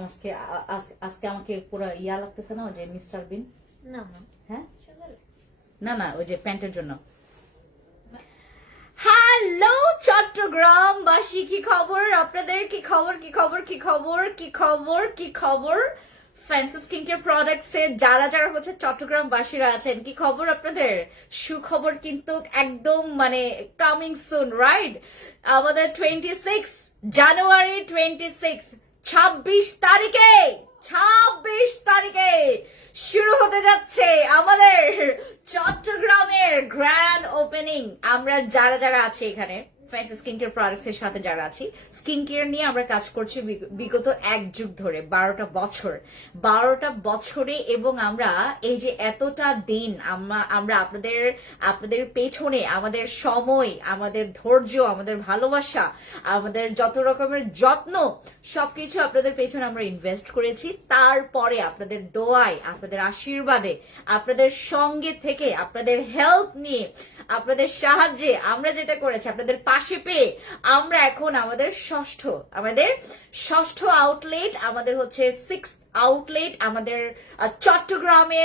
আজকে আজকে আমাকে পুরো ইয়া লাগতেছে না, ওই যে মিস্টার বিন। না না, হ্যাঁ সুন্দর লাগছে। না না, ওই যে প্যান্টের জন্য। হ্যালো চট্টগ্রামবাসী, কি খবর আপনাদের? কি খবর কি খবর কি খবর কি খবর কি খবর? ফ্যান্সি স্কিন কেয়ার প্রোডাক্টস এর যারা যারা হচ্ছে চট্টগ্রামবাসীরা আছেন, কি খবর আপনাদের? সুখবর কিন্তু একদম মানে কামিং সুন, রাইট? আমাদের 26 জানুয়ারি 26 26 তারিখে শুরু হতে যাচ্ছে আমাদের চট্টগ্রামের গ্র্যান্ড ওপেনিং। আমরা যারা যারা আছি এখানে ফ্যান্সি স্কিন কেয়ার প্রোডাক্টস এর সাথে যারা আছি, স্কিন কেয়ার নিয়ে আমরা কাজ করছি বিগত 1 যুগ ধরে, 12টা বছরে। এবং আমরা এই যে এতটা দিন আমরা আপনাদের পেছনে আমাদের সময়, আমাদের ধৈর্য, আমাদের ভালোবাসা, আমাদের যত রকমের যত্ন, সবকিছু আপনাদের পেছনে আমরা ইনভেস্ট করেছি। তারপরে আপনাদের দোয়ায়, আপনাদের আশীর্বাদে, আপনাদের সঙ্গে থেকে, আপনাদের হেল্প নিয়ে, আপনাদের সাহায্যে আমরা যেটা করেছি, আপনাদের পাশে পেয়ে আমরা এখন আমাদের ষষ্ঠ আউটলেট, আমাদের হচ্ছে 6th আউটলেট আমাদের চট্টগ্রামে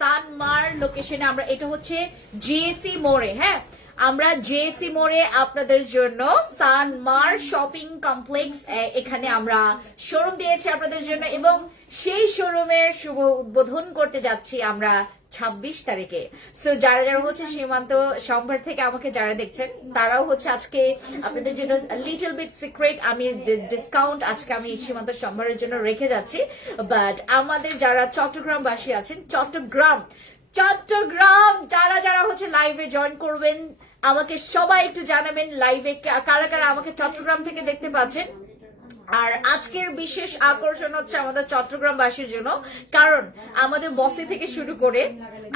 সানমার লোকেশনে। আমরা এটা হচ্ছে জিএসি মোড়ে, হ্যাঁ আমরা জেএসি মোড়ে আপনাদের জন্য সানমার শপিং কমপ্লেক্স, এখানে আমরা শোরুম দিয়েছি আপনাদের জন্য। এবং সেই শোরুমের শুভ উদ্বোধন করতে যাচ্ছি আমরা 26 তারিখে। সো যারা যারা হচ্ছে সীমান্ত সম্ভার থেকে আমাকে যারা দেখছেন, তারাও হচ্ছে আজকে আপনাদের জন্য লিটল বিট সিক্রেট আমি ডিসকাউন্ট আজকে আমি সীমান্ত সম্ভারের জন্য রেখে যাচ্ছি। বাট আমাদের যারা চট্টগ্রামবাসী আছেন, চট্টগ্রাম যারা যারা হচ্ছে লাইভে জয়েন করবেন, আমাকে সবাই একটু জানাবেন লাইভে কারা কারা আমাকে চট্টগ্রাম থেকে দেখতে পাচ্ছেন। আর আজকের বিশেষ আকর্ষণ হচ্ছে আমাদের চট্টগ্রামবাসীর জন্য, কারণ আমাদের বসি থেকে শুরু করে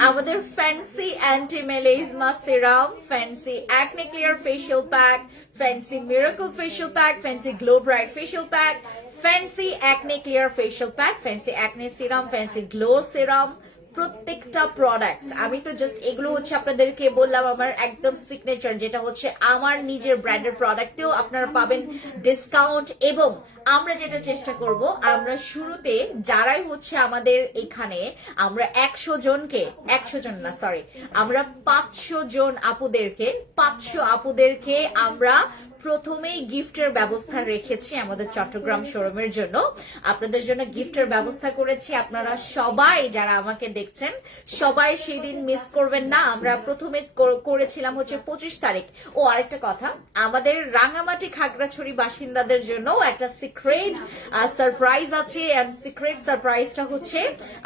আমাদের fancy anti melasma serum, fancy acne clear facial pack, fancy miracle facial pack, fancy glow bright facial pack, fancy acne clear facial pack, fancy acne serum, fancy glow serum, প্রত্যেকটা প্রোডাক্টস আমি তো জাস্ট এগুলো হচ্ছে আপনাদেরকে বললাম আমার একদম signature, যেটা হচ্ছে আমার নিজের ব্র্যান্ডের প্রোডাক্টেও আপনারা পাবেন ডিসকাউন্ট। এবং আমরা যেটা চেষ্টা করব, আমরা শুরুতে যারাই হচ্ছে আমাদের এখানে আমরা 100 জন না সরি, আমরা 500 জন আপুদেরকে আমরা প্রথমেই গিফটের ব্যবস্থা রেখেছি আমাদের চট্টগ্রাম শোরুমের জন্য। আপনাদের জন্য গিফটের ব্যবস্থা করেছি। আপনারা সবাই যারা আমাকে দেখছেন সবাই সেই দিন মিস করবেন না। আমরা প্রথমে করেছিলাম হচ্ছে 25 তারিখ। ও আরেকটা কথা, আমাদের রাঙামাটি খাগড়াছড়ি বাসিন্দাদের জন্য একটা সিক্রেট সারপ্রাইজ আছে। এন্ড সিক্রেট সারপ্রাইজটা হচ্ছে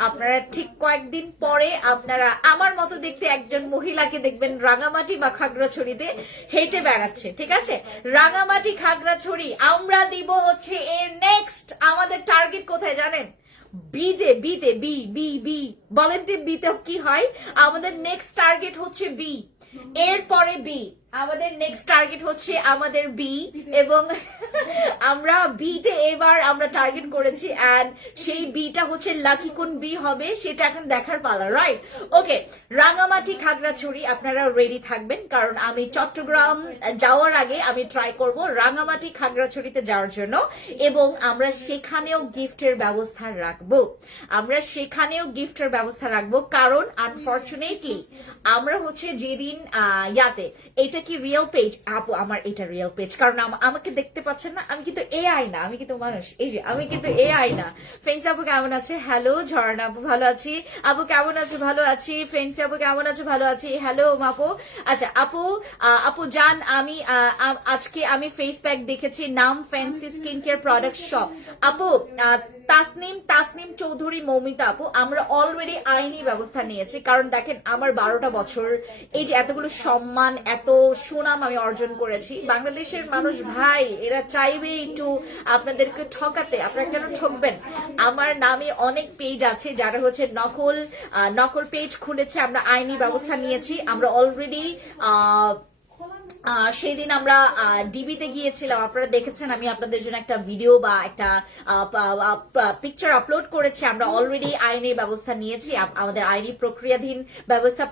আপনারা ঠিক কয়েকদিন পরে আপনারা আমার মতো দেখতে একজন মহিলাকে দেখবেন রাঙামাটি বা খাগড়াছড়িতে হেঁটে বেড়াচ্ছে, ঠিক আছে? রাঙামাটি খাগড়াছড়ি আমরা দিব হচ্ছে এর নেক্সট আমাদের টার্গেট কোথায় জানেন? বিতে বি বলেন তো বিতে কি হয়? আমাদের নেক্সট টার্গেট হচ্ছে বি, এরপরে বি, আমাদের নেক্সট টার্গেট হচ্ছে আমাদের বি। এবং আমরা বিতে এবার আমরা টার্গেট করেছি, এন্ড সেই বিটা হচ্ছে লাকি কোন বি হবে সেটা এখন দেখার পালা, রাইট? ওকে, রাঙামাটি খাগড়াছড়ি আপনারা রেডি থাকবেন, কারণ আমি চট্টগ্রাম যাওয়ার আগে আমি ট্রাই করব রাঙামাটি খাগড়াছড়িতে যাওয়ার জন্য। এবং আমরা সেখানেও গিফটের ব্যবস্থা রাখবো, কারণ আনফরচুনেটলি আমরা হচ্ছে যেদিন ইয়াতে, এটা কি রিয়েল পেজ আপু? আমার এটা রিয়েল পেজ, কারণ আমাকে দেখতে পাচ্ছেন না, আমি কিন্তু এআই না, আমি কিন্তু মানুষ। এই যে আমি কিন্তু এআই না। ফ্রেন্ডস আপু কেমন আছে? হ্যালো ঝর্ণা আপু ভালো আছি। আপু কেমন আছে? ভালো আছি। ফ্রেন্ডস আপু কেমন আছে? ভালো আছি। হ্যালো আপু। আচ্ছা আপু জান, আমি আজকে আমি ফেস প্যাক দেখেছি, নাম fancy skin care product shop. আপু তাসনিম চৌধুরী মৌমিতা আপু, আমরা অলরেডি আইনি ব্যবস্থা নিয়েছি, কারণ দেখেন আমার 12টা বছর এই যে এতগুলো সম্মান, এত সুনাম আমি অর্জন করেছি। বাংলাদেশের মানুষ ভাই, এরা চাইবে একটু আপনাদেরকে ঠকাতে, আপনারা কেন ঠকবেন? আমার নামে অনেক পেজ আছে যারা হচ্ছে নকল পেজ খুলেছে। আমরা আইনি ব্যবস্থা নিয়েছি। আমরা অলরেডি সেই দিন আমরা ডিবিতে গিয়েছিলাম, আপনারা দেখেছেন, আমি আপনাদের জন্য একটা ভিডিও বা একটা পিকচার আপলোড করেছি। আমরা অলরেডি আইনি ব্যবস্থা নিয়েছি, আমাদের আইনি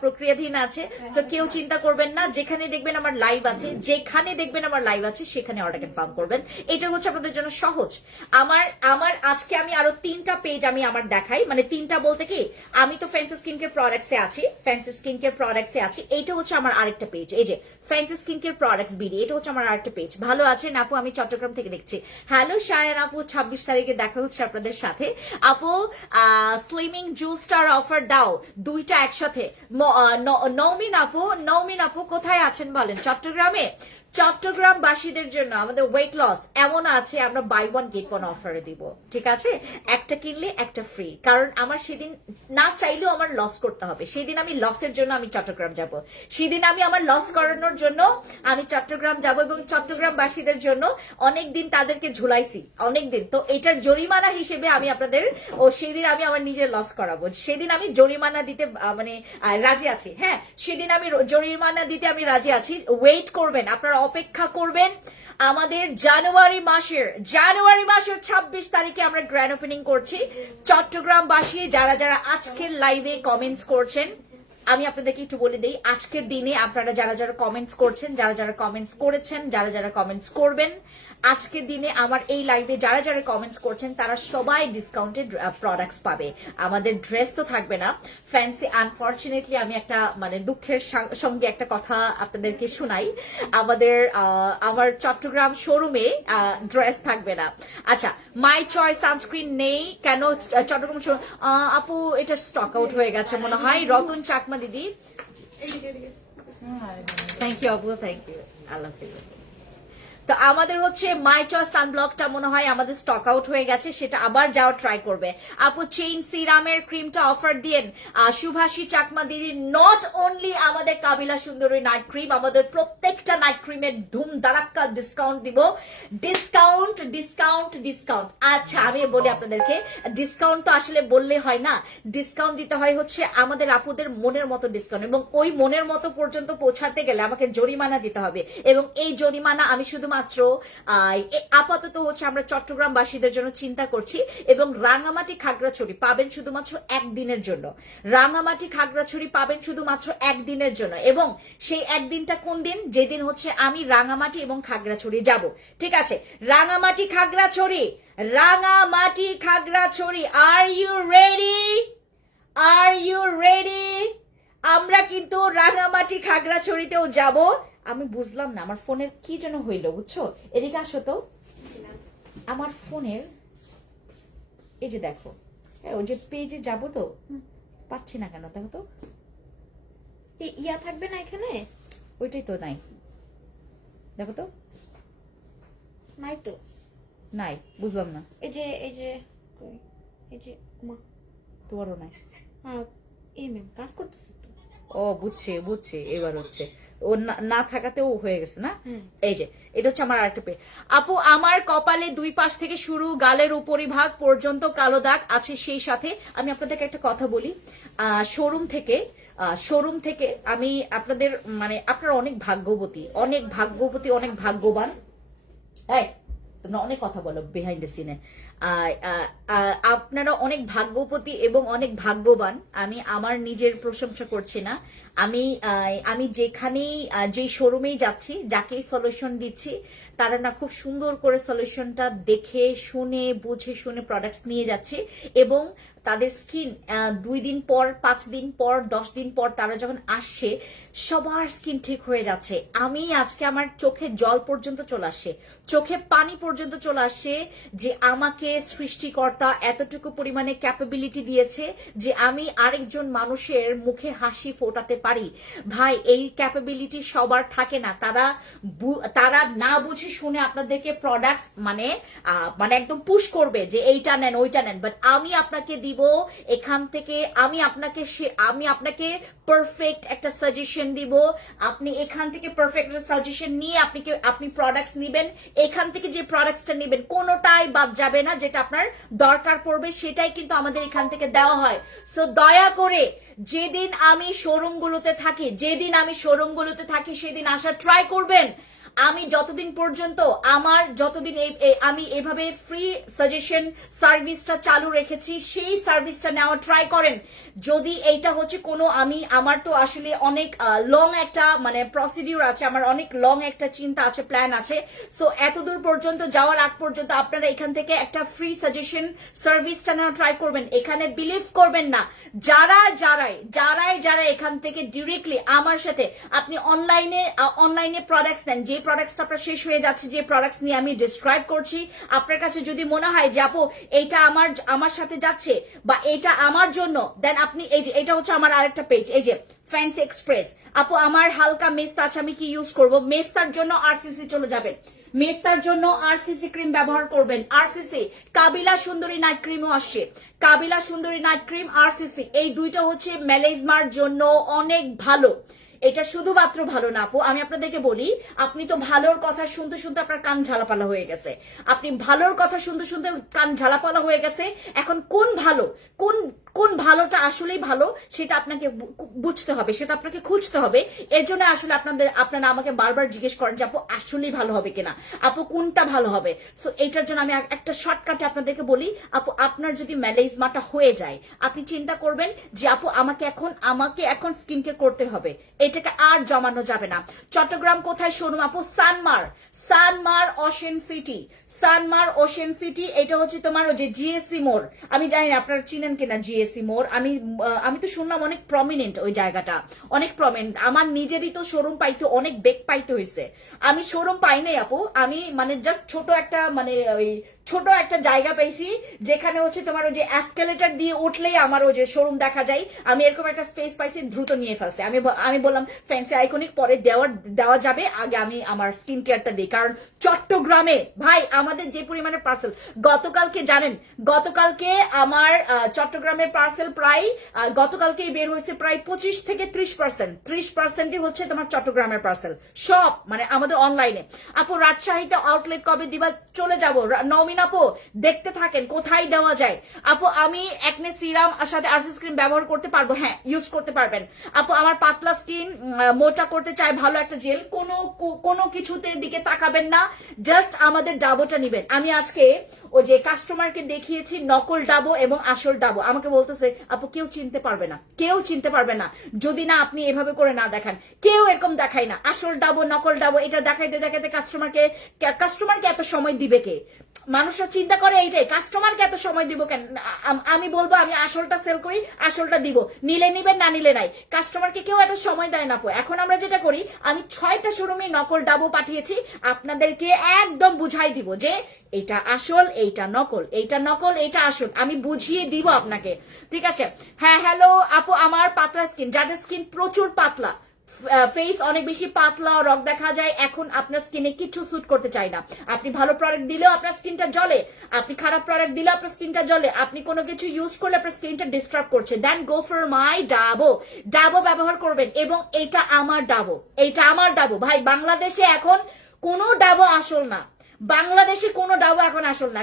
প্রক্রিয়াধীন আছে। তো কেউ চিন্তা করবেন না, যেখানে দেখবেন আমার লাইভ আছে, সেখানে অর্ডার কনফার্ম করবেন। এটা হচ্ছে আপনাদের জন্য সহজ। আমার আজকে আমি আরো 3টা পেজ আমি আমার দেখাই, মানে 3টা বলতে কি, আমি তো ফ্যান্সি স্কিন কেয়ার প্রোডাক্টসে আছি, এইটা হচ্ছে আমার আরেকটা পেজ। এই যে fancy skin care products BD, এটা হচ্ছে আমার আরেকটা পেজ। ভালো আছেন আপু? আমি চট্টগ্রাম থেকে দেখছি। হ্যালো শায়ান আপু, 26 তারিখে দেখা হচ্ছে আপনাদের সাথে। আপু স্লিমিং জুস্টার অফার দাও 2টা একসাথে। নৌমিন আপু কোথায় আছেন বলেন? চট্টগ্রামবাসীদের জন্য আমাদের ওয়েট লস এমন আছে, আমরা বাই 1 গেট 1 অফারে দিব, ঠিক আছে? একটা কিনলে একটা ফ্রি। কারণ আমার সেদিন না চাইলেও আমার লস করতে হবে, সেদিন আমি লসের জন্য আমি চট্টগ্রাম যাব, সেদিন আমি আমার লস করানোর জন্য আমি চট্টগ্রাম যাব। এবং চট্টগ্রামবাসীদের জন্য অনেকদিন তাদেরকে ঝুলাইছি, অনেকদিন। তো এটার জরিমানা হিসেবে আমি আপনাদের সেদিন আমি আমার নিজের লস করাবো, সেদিন আমি জরিমানা দিতে মানে রাজি আছি। হ্যাঁ, সেদিন আমি জরিমানা দিতে আমি রাজি আছি। ওয়েট করবেন, আপনারা অপেক্ষা করবেন। আমাদের জানুয়ারি মাসের 26 তারিখে আমরা গ্র্যান্ড ওপেনিং করছি। চট্টগ্রামবাসী যারা যারা আজকের লাইভে কমেন্টস করছেন, আমি আপনাদেরকে একটু বলে দিই, আজকের দিনে আপনারা যারা যারা কমেন্টস করছেন, যারা যারা কমেন্টস করেছেন, যারা যারা কমেন্টস করবেন, আজকের দিনে আমার এই লাইভে যারা যারা কমেন্টস করছেন তারা সবাই ডিসকাউন্টেড প্রোডাক্টস পাবে। আমাদের ড্রেস তো থাকবে না ফ্যান্সি, আনফরচুনেটলি আমি একটা মানে দুঃখের সঙ্গে একটা কথা আপনাদেরকে শোনাই, আমার চট্টগ্রাম শোরুমে ড্রেস থাকবে না। আচ্ছা, মাই চয়েস সানস্ক্রিন নেই কেন চট্টগ্রাম শোরুম? আপু এটা স্টক আউট হয়ে গেছে মনে হয়। রতন চাকমা দিদি, থ্যাংক ইউ আপু, থ্যাংক ইউ, আল্লাহ হাফেজ। তো আমাদের হচ্ছে মাই চয়েস সানব্লকটা মনে হয় আমাদের স্টক আউট হয়ে গেছে, সেটা আবার যাওয়ার ট্রাই করবে। আপু চেইন সিরামের ক্রিমটা অফার দিয়েন। সুভাষী চাকমা দিদি, নট অনলি আমাদের কাবিলা সুন্দরী নাইট ক্রিম, আমাদের প্রত্যেকটা নাইট ক্রিমের ধুম ধারাক্কা ডিসকাউন্ট দিব। ডিসকাউন্ট। আচ্ছা, আমি বলি আপনাদেরকে, ডিসকাউন্ট তো আসলে বললে হয় না, ডিসকাউন্ট দিতে হয় হচ্ছে আমাদের আপুদের মনের মতো ডিসকাউন্ট, এবং ওই মনের মতো পর্যন্ত পৌঁছাতে গেলে আমাকে জরিমানা দিতে হবে। এবং এই জরিমানা আমি শুধুমাত্র আপাতত হচ্ছে আমরা চট্টগ্রামবাসীদের জন্য চিন্তা করছি। এবং রাঙামাটি খাগড়াছড়ি পাবেন শুধুমাত্র একদিনের জন্য, এবং সেই একদিনটা কোন দিন? যেদিন হচ্ছে আমি রাঙামাটি এবং খাগড়াছড়ি যাব, ঠিক আছে? Rangamati Khagrachari, are you ready? আমরা কিন্তু রাঙামাটি খাগড়াছড়িতেও যাব। আমি বুঝলাম না, আমার ফোনের কি যেন হইলো, বুঝছো? এদিকে আসো তো, আমার ফোনের এই যে দেখো, ওই যে পেজে যাবো তো পাচ্ছি না কেন, দেখো তো। ইয়া থাকবে না এখানে? ওইটাই তো নাই, দেখো তো। নাই তো, নাই, বুঝলাম না। এই যে তোমারও নাই? হ্যাঁ, এই ম্যাম কাজ করতেছে তো। ও বুঝছি, এবার হচ্ছে ও না থাকাতেও হয়ে গেছে না। এই যে এটা হচ্ছে আমার আরেকটা পেজ। আপু আমার কপালে 2 পাশ থেকে শুরু, গালের উপরিভাগ পর্যন্ত কালো দাগ আছে। সেই সাথে আমি আপনাদেরকে একটা কথা বলি, শোরুম থেকে আমি আপনাদের মানে আপনারা অনেক ভাগ্যবতী, অনেক ভাগ্যবান। তোমরা অনেক কথা বলো বিহাইন্ড দ্য সিনে। আপনারা অনেক ভাগ্যবতী এবং অনেক ভাগ্যবান। আমি আমার নিজের প্রশংসা করছি না, আমি যেখানেই যে শোরুমেই যাচ্ছি, যাকেই সলিউশন দিচ্ছি, তারা না খুব সুন্দর করে সলিউশনটা দেখে শুনে বুঝে শুনে প্রোডাক্টস নিয়ে যাচ্ছে। এবং তাদের স্কিন 2 দিন পর, 5 দিন পর, 10 দিন পর তারা যখন আসছে, সবার স্কিন ঠিক হয়ে যাচ্ছে। আমি আজকে আমার চোখে জল পর্যন্ত চলে আসছে, চোখে পানি পর্যন্ত চলে আসছে, যে আমাকে সৃষ্টিকর্তা এতটুকু পরিমাণে ক্যাপাবিলিটি দিয়েছে যে আমি আরেকজন মানুষের মুখে হাসি ফোটাতে পারি। ভাই, এই ক্যাপাবিলিটি সবার থাকে না। তারা না বুঝে শুনে আপনাদেরকে প্রোডাক্টস মানে একদম পুশ করবে যে এইটা নেন ওইটা নেন। বাট আমি আপনাকে দিব এখান থেকে, আমি আপনাকে পারফেক্ট একটা সাজেশন দিব। আপনি এখান থেকে পারফেক্ট একটা সাজেশন নিয়ে আপনি প্রোডাক্টস নেবেন। এখান থেকে যে প্রোডাক্টসটা নেবেন কোনোটাই বাদ যাবে না, যেটা আপনার দরকার পড়বে সেটাই কিন্তু আমাদের এখান থেকে দেওয়া হয়। সো দয়া করে যেদিন আমি শোরুমগুলোতে থাকি সেদিন আসা ট্রাই করবেন। আমি যতদিন পর্যন্ত আমি এভাবে ফ্রি সাজেশন সার্ভিসটা চালু রেখেছি, সেই সার্ভিসটা নেওয়া ট্রাই করেন। যদি এইটা হচ্ছে কোনো আমার তো আসলে অনেক লং একটা মানে প্রসিডিউর আছে, আমার অনেক লং একটা চিন্তা আছে, প্ল্যান আছে। সো এতদূর পর্যন্ত যাওয়ার আগ পর্যন্ত আপনারা এখান থেকে একটা ফ্রি সাজেশন সার্ভিসটা নেওয়া ট্রাই করবেন। এখানে বিলিভ করবেন না, যারা এখান থেকে ডিরেক্টলি আমার সাথে আপনি অনলাইনে প্রোডাক্টস নেন, যে প্রোডাক্টসটা আপনার শেষ হয়ে যাচ্ছে, যে প্রোডাক্টস নিয়ে আমি ডিসক্রাইব করছি, আপনার কাছে যদি মনে হয় যে আপু এইটা আমার সাথে যাচ্ছে বা এটা আমার জন্য, দেন আপনি এই যে এটা হচ্ছে আমার আরেকটা পেজ, এই যে ফ্যান্সি এক্সপ্রেস। আপু আমার হালকা মেস্তা আছে, আমি কি ইউজ করব? মেস্তার জন্য আরসিসি চলে যাবেন, মেস্তার জন্য আরসিসি ক্রিম ব্যবহার করবেন। আরসিসি কাবিলা সুন্দরী নাইট ক্রিমও আসছে, কাবিলা সুন্দরী নাইট ক্রিম, আরসিসি, এই দুইটা হচ্ছে মেলাজমার জন্য অনেক ভালো। এটা শুধুমাত্র ভালো না আপু, আমি আপনাদেরকে বলি, আপনি তো ভালোর কথা শুনতে শুনতে আপনার কান ঝালাপালা হয়ে গেছে, আপনি ভালোর কথা শুনতে শুনতে কান ঝালাপালা হয়ে গেছে। এখন কোন ভালোটা আসলেই ভালো সেটা আপনাকে বুঝতে হবে, সেটা আপনাকে খুঁজতে হবে। এর জন্য আসলে আপনারা আমাকে বারবার জিজ্ঞেস করেন যে আপু আসলেই ভালো হবে কিনা, আপু কোনটা ভালো হবে। সো এটার জন্য আমি একটা শর্টকাটে আপনাদেরকে বলি, আপু আপনার যদি মেলাজমাটা হয়ে যায়, আপনি চিন্তা করবেন যে আপু আমাকে এখন স্কিন কেয়ার করতে হবে, এটাকে আর জমানো যাবে না। চট্টগ্রাম কোথায় শোরুম আপু? সানমার ওশেন সিটি, এটা হচ্ছে তোমার ওই যে জিএসসি মোড়। আমি জানি না আপনারা চিনেন কিনা জিএসসি মোড়, আমি তো শুনলাম অনেক প্রমিনেন্ট ওই জায়গাটা, অনেক প্রমিনেন্ট। আমার নিজেরই তো শোরুম পাইতে অনেক বেগ পাইতে হয়েছে, আমি শোরুম পাই নাই আপু, আমি মানে জাস্ট ছোট একটা জায়গা পাইছি যেখানে হচ্ছে তোমার ওই যে এসকেলেটর দিয়ে উঠলেই আমার ওই যে শোরুম দেখা যায়। আমি এরকম একটা স্পেস পাইছি, দ্রুত নিয়ে ফেলছে। আমি বললাম ফ্যান্সি আইকনিক পরে দেওয়া যাবে, আগে আমি আমার স্কিন কেয়ারটা দিই। কারণ চট্টগ্রামে ভাই আমাদের যে পরিমাণে পার্সেল, গতকালকে আমার চট্টগ্রামের পার্সেল প্রায় গতকালকেই বের হয়েছে প্রায় 25 থেকে 30% হচ্ছে তোমার চট্টগ্রামের পার্সেল, সব মানে আমাদের অনলাইনে। আপু রাজশাহীতে আউটলেট কবে দিবা? চলে যাবো নওমিন আপু, দেখতে থাকেন কোথায় দেওয়া যায়। আপু আমি একনে সিরাম সাথে আরসিসি ক্রিম ব্যবহার করতে পারবো? হ্যাঁ, ইউজ করতে পারবেন। আপু আমার পাতলা স্কিন মোটা করতে চাই, ভালো একটা জেল, কোনো কিছুতে দিকে তাকাবেন না, জাস্ট আমাদের ডাবোটা নিবেন। আমি আজকে ওই যে কাস্টমারকে দেখিয়েছি নকল ডাবো এবং আসল ডাবো, আমাকে বলতেছে আপু কেউ চিনতে পারবে না যদি না আপনি এভাবে করে না দেখান। কেউ এরকম দেখায় না, আসল ডাবো নকল ডাবো এটা দেখাইতে কাস্টমারকে এত সময় দিবে কে? মানুষরা চিন্তা করে এইটাই, কাস্টমারকে এত সময় দিব কেন? আমি বলবো আমি আসলটা সেল করি, আসলটা দিব, নিলে নিবেন না নিলে নাই। কাস্টমারকে কেউ এত সময় দেয় না। এখন আমরা যেটা করি, আমি 6টা শোরুমে নকল ডাবো পাঠিয়েছি, আপনাদেরকে একদম বুঝাই দিব যে এটা আসল, এইটা নকল, এইটা আসল, আমি বুঝিয়ে দিব আপনাকে, ঠিক আছে? হ্যাঁ হ্যালো আপু, আমার পাতলা স্কিন, যাদের স্কিন প্রচুর পাতলা, ফেস অনেক বেশি পাতলা, রক দেখা যায়, এখন আপনার স্কিনে কিছু স্যুট করতে চাই না। আপনি ভালো প্রোডাক্ট দিলেও আপনার স্কিনটা জ্বলে, আপনি খারাপ প্রোডাক্ট দিলেও আপনার স্কিনটা জ্বলে, আপনি কোনো কিছু ইউজ করলে আপনার স্কিনটা ডিস্টার্ব করছে, দেন গো ফর মাই ডাবো ব্যবহার করবেন। এবং এটা আমার ডাবো ভাই, বাংলাদেশে এখন কোনো ডাবো আসল না, বাংলাদেশে কোনো ডাবো এখন আসল না,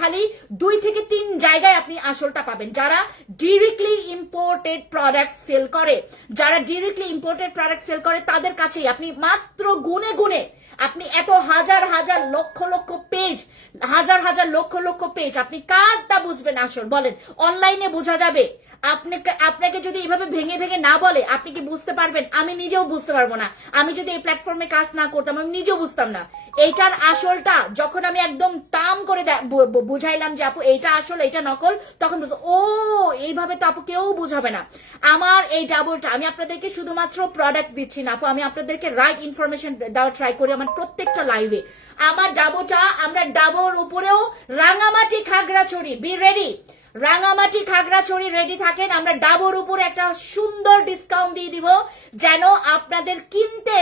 খালি 2 থেকে 3 জায়গায় আপনি আসলটা পাবেন, যারা ডিরেক্টলি ইম্পোর্টেড প্রোডাক্ট সেল করে, তাদের কাছেই আপনি মাত্র গুনে আপনি এত হাজার লক্ষ পেজ আপনি কারটা বুঝবেন আসল? বলেন, অনলাইনে বোঝা যাবে? আপনাকে যদি এইভাবে ভেঙে না বলে আপনি কি বুঝতে পারবেন? আমি নিজেও বুঝতে পারবো না, আমি যদি এই প্ল্যাটফর্মে কাজ না করতাম আমি নিজেও বুঝতাম না। এইটার আসলটা যখন আমি একদম টাম করে বুঝাইলাম যে আপু এইটা আসল এইটা নকল, তখন ও এইভাবে তো আপু কেউ বুঝাবে না। আমার এই ডাবলটা আমি আপনাদেরকে শুধুমাত্র প্রোডাক্ট দিচ্ছি না আপু, আমি আপনাদেরকে রাইট ইনফরমেশন দেওয়া ট্রাই করি আমার প্রত্যেকটা লাইভে। আমার ডাবোটা, আমরা ডাবোর উপরেও Rangamati Khagrachari, be ready, Rangamati Khagrachari ready থাকেন, আমরা ডাবোর উপরে একটা সুন্দর ডিসকাউন্ট দিয়ে দিব, যেন আপনাদের কিনতে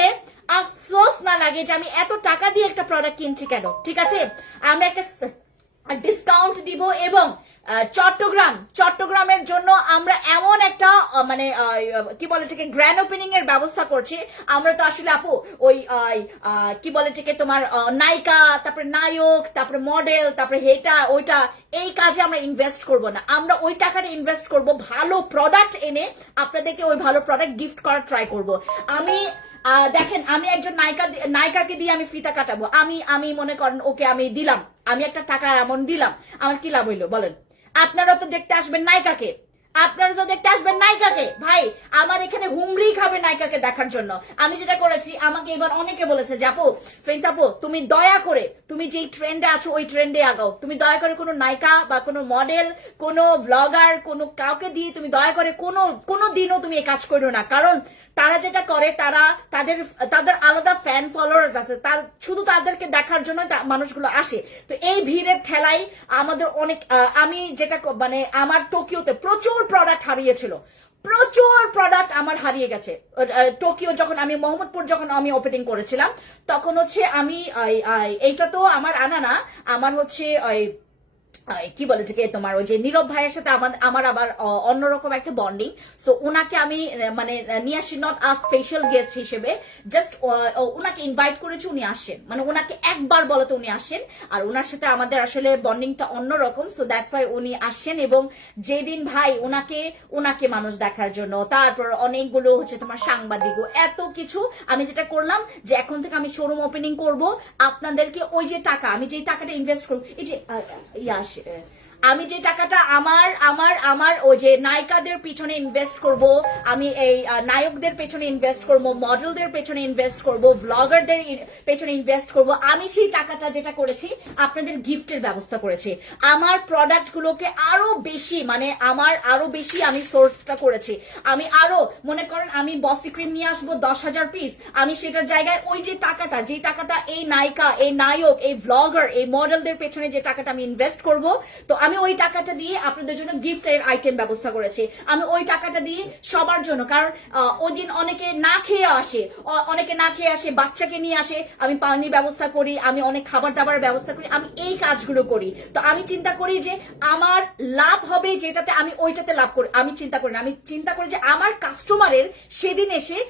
আফসোস না লাগে যে আমি এত টাকা দিয়ে একটা প্রোডাক্ট কিনছি কেন, ঠিক আছে? আমরা একটা ডিসকাউন্ট দিব এবং চট্টগ্রামের জন্য আমরা এমন একটা মানে কি বলে এটাকে গ্র্যান্ড ওপেনিং এর ব্যবস্থা করছি। আমরা তো আসলে আপু ওই কি বলে এটাকে তোমার নায়িকা, তারপরে নায়ক, তারপরে মডেল, তারপরে হেটা ওইটা, এই কাজে আমরা ইনভেস্ট করব না। আমরা ওই টাকাটা ইনভেস্ট করব ভালো প্রোডাক্ট এনে আপনাদেরকে ওই ভালো প্রোডাক্ট গিফট করার ট্রাই করব। আমি দেখেন, আমি একজন নায়িকাকে দিয়ে আমি ফিতা কাটাবো, আমি মনে করেন ওকে আমি দিলাম, আমি একটা টাকা এমন দিলাম, আমার কি লাভ হইলো বলেন? আপনারা তো দেখতে আসবেন নায়িকাকে, ভাই আমার এখানে হুমড়ি খাবে নায়িকাকে দেখার জন্য। আমি যেটা করেছি, আমাকে এবার অনেকে বলেছে যে আপু, ফ্রেন্ডস আপু, তুমি দয়া করে তুমি যেই ট্রেন্ডে আছো ওই ট্রেন্ডে আগাও। তুমি দয়া করে কোনো নায়িকা বা কোনো মডেল, কোনো ব্লগার, কোনো কাউকে দিয়ে তুমি দয়া করে কোনো দিনও তুমি এই কাজ করো না। কারণ তারা যেটা করে, তাদের আলাদা ফ্যান ফলোয়ার্স আছে, তার শুধু তাদেরকে দেখার জন্য মানুষগুলো আসে। তো এই ভিড়ের ঠেলাই আমাদের অনেক আমি যেটা মানে আমার টোকিওতে প্রচুর প্রোডাক্ট হারিয়েছিল, প্রচুর প্রোডাক্ট আমার হারিয়ে গেছে। টোকিও যখন আমি মোহাম্মদপুর যখন আমি ওপেনিং করেছিলাম, তখন হচ্ছে আমি এইটা তো আমার আনা না, আমার হচ্ছে কি বলে যে তোমার ওই যে নীরব ভাইয়ের সাথে আমার আবার অন্যরকম একটা বন্ডিং। সো ওনাকে আমি মানে নিয়ে আসি নট আ স্পেশাল গেস্ট হিসেবে, জাস্ট ওনাকে ইনভাইট করেছি, উনি আসেন, মানে ওনাকে একবার বলতে উনি আসেন, আর ওনার সাথে আমাদের আসলে বন্ডিংটা অন্যরকম। সো দ্যাটস ওয়াই উনি আসেন। এবং যেদিন ভাই ওনাকে মানুষ দেখার জন্য, তারপর অনেকগুলো হচ্ছে তোমার সাংবাদিকও, এত কিছু। আমি যেটা করলাম যে এখন থেকে আমি শোরুম ওপেনিং করব, আপনাদেরকে ওই যে টাকা, আমি যে টাকাটা ইনভেস্ট করবো, এই যে আমি যে টাকাটা আমার ওই যে নায়িকাদের পিছনে ইনভেস্ট করব, আমি এই নায়কদের পেছনে ইনভেস্ট করব, মডেলদের পেছনে ইনভেস্ট করব, ব্লগারদের পেছনে ইনভেস্ট করব। আমি সেই টাকাটা যেটা করেছি, আপনাদের গিফটের ব্যবস্থা করেছি। আমার প্রোডাক্ট গুলোকে আরো বেশি, মানে আরো বেশি আমি সোর্সটা করেছি। আমি আরো মনে করেন আমি বসি ক্রিম নিয়ে আসবো 10,000 পিস, আমি সেটার জায়গায় ওই যে টাকাটা এই নায়িকা, এই নায়ক, এই ব্লগার, এই মডেলদের পেছনে যে টাকাটা আমি ইনভেস্ট করব, তো আমি ওই টাকাটা দিয়ে আপনাদের জন্য গিফটের আইটেম ব্যবস্থা করেছি। আমি ওই টাকাটা দিয়ে সবার জন্য, কারণ ওই দিন অনেকে না খেয়ে আসে, বাচ্চাকে নিয়ে আসে, আমি পানির ব্যবস্থা করি, আমি অনেক খাবার দাবার ব্যবস্থা করি, আমি এই কাজগুলো করি। তো আমি চিন্তা করি যে আমার লাভ হবে যেটাতে, আমি ওইটাতে লাভ করি। আমি চিন্তা করি না, আমি চিন্তা করি যে আমার কাস্টমারের সেদিন এসে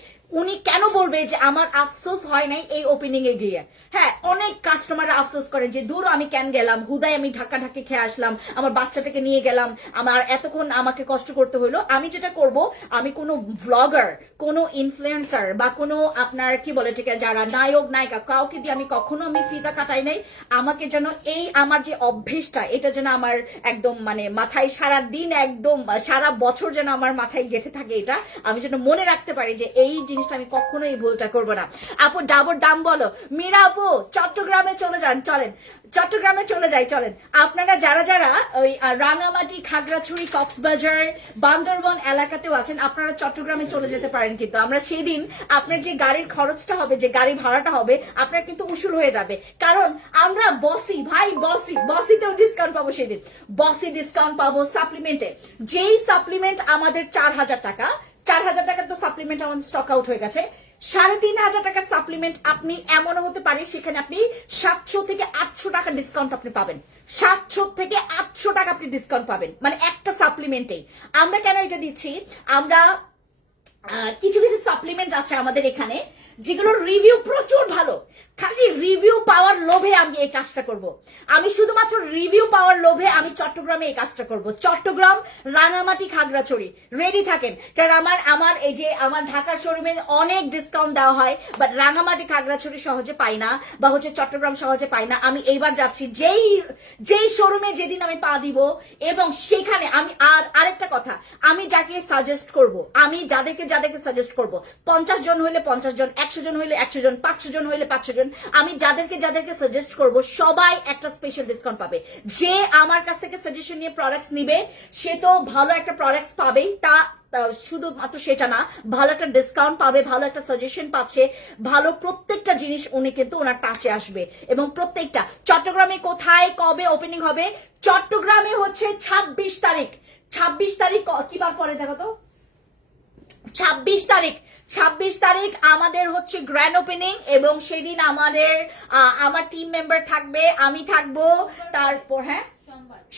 উনি কেন বলবে যে আমার আফসোস হয় নাই এই ওপেনিং এ গিয়ে। হ্যাঁ, অনেক কাস্টমার আফসোস করে যে দূর আমি কেন গেলাম, হুদায় আমি ঢাকা খেয়ে আসলাম, আমার বাচ্চাটাকে নিয়ে গেলাম, আমার এতক্ষণ আমাকে কষ্ট করতে হলো। আমি যেটা করব, আমি কোনো ব্লগার, কোনো ইনফ্লুয়েন্সার বা কোনো আপনার কি বলে ঠিক আছে যারা নায়ক নায়িকা, কাউকে দিয়ে আমি কখনো ফিতা কাটাই নাই। আমাকে যেন এই আমার যে অভ্যেসটা, এটা যেন আমার একদম মানে মাথায় সারা দিন, একদম সারা বছর যেন আমার মাথায় গেঁথে থাকে। এটা আমি যেন মনে রাখতে পারি যে এই জিনিসটা আমি কখনো এই ভুলটা করবো না। আপু ডাবর দাম বলো, মীরা আপু চট্টগ্রামে চলে যান, চলেন চট্টগ্রামে চলে যাই, চলেন। আপনারা যারা ওই রাঙামাটি, খাগড়াছড়ি, কক্সবাজার, বান্দরবন এলাকাতেও আছেন, আপনারা চট্টগ্রামে চলে যেতে পারেন। কিন্তু আমরা সেদিন আপনার যে গাড়ির খরচটা হবে, যে গাড়ি ভাড়াটা হবে, আপনার কিন্তু উসুল হয়ে যাবে। কারণ আমরা বসিতেও ডিসকাউন্ট পাবো সেদিন, বসি ডিসকাউন্ট পাবো। সাপ্লিমেন্টে যেই সাপ্লিমেন্ট আমাদের 4,000 টাকা, 4,000 টাকার তো সাপ্লিমেন্ট আমাদের স্টক আউট হয়ে গেছে। 3,500 টাকার সাপ্লিমেন্ট আপনি এমনও হতে পারে সেখানে আপনি 700 থেকে 800 টাকা ডিসকাউন্ট আপনি পাবেন। 700 থেকে 800 টাকা আপনি ডিসকাউন্ট পাবেন, মানে একটা সাপ্লিমেন্টে। আমরা কেন এটা দিচ্ছি, আমরা কিছু সাপ্লিমেন্ট আছে আমাদের এখানে যেগুলো রিভিউ প্রচুর ভালো। খালি রিভিউ পাওয়ার লোভে আমি এই কাজটা করব। আমি শুধুমাত্র রিভিউ পাওয়ার লোভে আমি চট্টগ্রামে এই কাজটা করব। চট্টগ্রাম, রাঙামাটি, খাগড়াছড়ি রেডি থাকেন। কারণ আমার এই যে আমার ঢাকার শোরুমে অনেক ডিসকাউন্ট দেওয়া হয়, বাট রাঙামাটি, খাগড়াছড়ি সহজে পাই না, বা হচ্ছে চট্টগ্রাম সহজে পাই না। আমি এইবার যাচ্ছি যেই শোরুমে যেদিন আমি পা দিব, এবং সেখানে আমি আরেকটা কথা, আমি যাকে সাজেস্ট করব, আমি যাদেরকে সাজেস্ট করব, 50 জন হইলে 50 জন, 100 জন হইলে 100 জন, 500 জন হইলে 500 জন, আমি যাদেরকে সাজেস্ট করব সবাই একটা স্পেশাল ডিসকাউন্ট পাবে। যে আমার কাছ থেকে সাজেশন নিয়ে প্রোডাক্টস নিবে সে তো ভালো একটা প্রোডাক্টস পাবেই, তা শুধুমাত্র সেটা না, ভালো একটা ডিসকাউন্ট পাবে, ভালো একটা সাজেশন পাচ্ছে, ভালো প্রত্যেকটা জিনিস উনি কিন্তু ওনার টাচে আসবে। এবং প্রত্যেকটা চট্টগ্রামে কোথায় কবে ওপেনিং হবে, চট্টগ্রামে হচ্ছে 26 তারিখ। 26 তারিখ কিবার পরে দেখো তো, 26 তারিখ আমাদের হচ্ছে গ্র্যান্ড ওপেনিং। এবং সেদিন আমার টিম মেম্বার থাকবে, আমি থাকবো, তারপর হ্যাঁ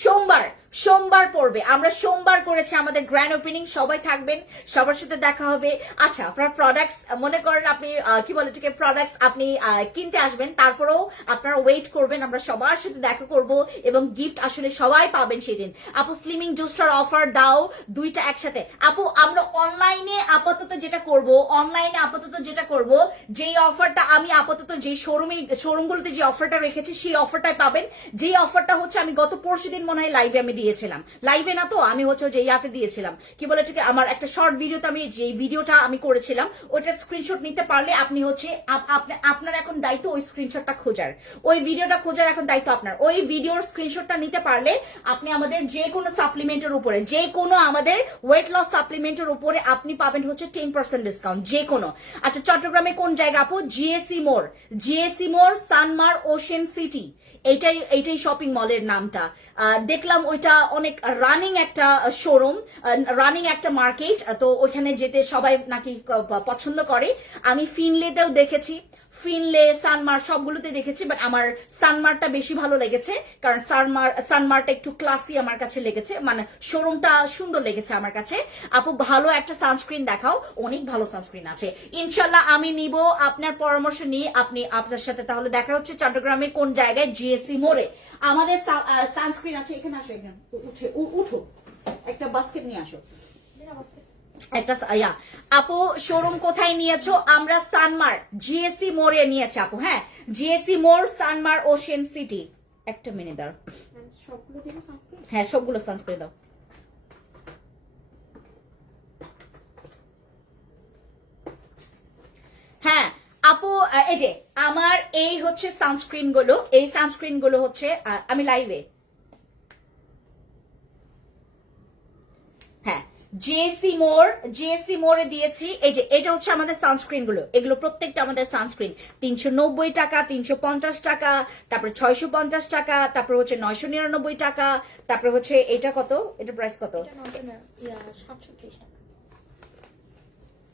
সোমবার সোমবার পড়বে। আমরা সোমবার করেছি আমাদের গ্র্যান্ড ওপেনিং, সবাই থাকবেন, সবার সাথে দেখা হবে। আচ্ছা, আপনার প্রোডাক্টস মনে করেন আপনি কি বলে এটাকে, প্রোডাক্টস আপনি কিনতে আসবেন, তারপরেও আপনারা ওয়েট করবেন, আমরা সবার সাথে দেখা করব এবং গিফট আসলে সবাই পাবেন সেদিন। আপু স্লিমিং জুস্টার অফার দাও দুইটা একসাথে। আপু আমরা অনলাইনে আপাতত যেটা করব, যেই অফারটা আমি আপাতত যে শোরুমগুলোতে যে অফারটা রেখেছি সেই অফারটাই পাবেন। যেই অফারটা হচ্ছে আমি গত পরশুদিন মনে হয় লাইভে আমি দিয়েছিলাম, লাইভে না তো আমি হচ্ছে যে ইয়াতে দিয়েছিলাম, কি বলে ঠিক আমার একটা শর্ট ভিডিওতে আমি যে ভিডিওটা আমি করেছিলাম ওইটা স্ক্রিনশট নিতে পারলে আপনি হচ্ছে আপনার এখন দায়িত্ব ওই স্ক্রিনশটটা খোঁজার, ওই ভিডিওটা খোঁজার এখন দায়িত্ব আপনার। ওই ভিডিওর স্ক্রিনশটটা নিতে পারলে আপনি আমাদের যে কোনো সাপ্লিমেন্টের উপরে, যে কোনো আমাদের ওয়েট লস সাপ্লিমেন্টের উপরে আপনি পাবেন হচ্ছে 10% ডিসকাউন্ট যে কোনো। আচ্ছা, চট্টগ্রামে কোন জায়গা আপু? জিএসি মোড় সানমার ওশেন সিটি, এইটাই শপিং মলের নামটা। দেখলাম ওইটা অনেক রানিং একটা শোরুম, রানিং একটা মার্কেট, তো ওইখানে যেতে সবাই নাকি পছন্দ করে। আমি ফিনলেতেও দেখেছি, ফিনলে সানমার সবগুলোতে দেখেছি, বাট আমার সানমারটা বেশি ভালো লেগেছে, কারণ সানমারটা একটু ক্লাসি আমার কাছে লেগেছে, মানে শোরুমটা সুন্দর লেগেছে আমার কাছে। আপু ভালো একটা সানস্ক্রিন দেখাও, অনেক ভালো সানস্ক্রিন আছে ইনশাল্লাহ আমি নিব, আপনার পরামর্শ নিয়ে আপনার সাথে তাহলে দেখা হচ্ছে চট্টগ্রামে কোন জায়গায়, জিএসসি মোড়ে আমাদের সানস্ক্রিন আছে। এখানে আসো, এখানে উঠো, একটা বাস্কেট নিয়ে আসো, একটা আপু শোরুম কোথায় নিয়েছো? আমরা সানমার জিএসসি মোড়ে নিয়েছি আপু। হ্যাঁ, জিএসসি মোড় সানমার ওশেন সিটি। একটা মিনিট দাও, হ্যাঁ সবগুলো সানস্ক্রিন দাও। হ্যাঁ আপু, এই যে আমার এই হচ্ছে সানস্ক্রিন গুলো, এই সানস্ক্রিন গুলো হচ্ছে আমি লাইভে, হ্যাঁ জিএসসি মোড়ে দিয়েছি। এই যে এটা হচ্ছে আমাদের সানস্ক্রিন গুলো, এগুলো প্রত্যেকটা আমাদের সানস্ক্রিন 390 টাকা, 350 টাকা, তারপরে 650 টাকা, তারপরে হচ্ছে 999 টাকা, তারপরে হচ্ছে এটা কত, এটা প্রাইস কত? 730 টাকা,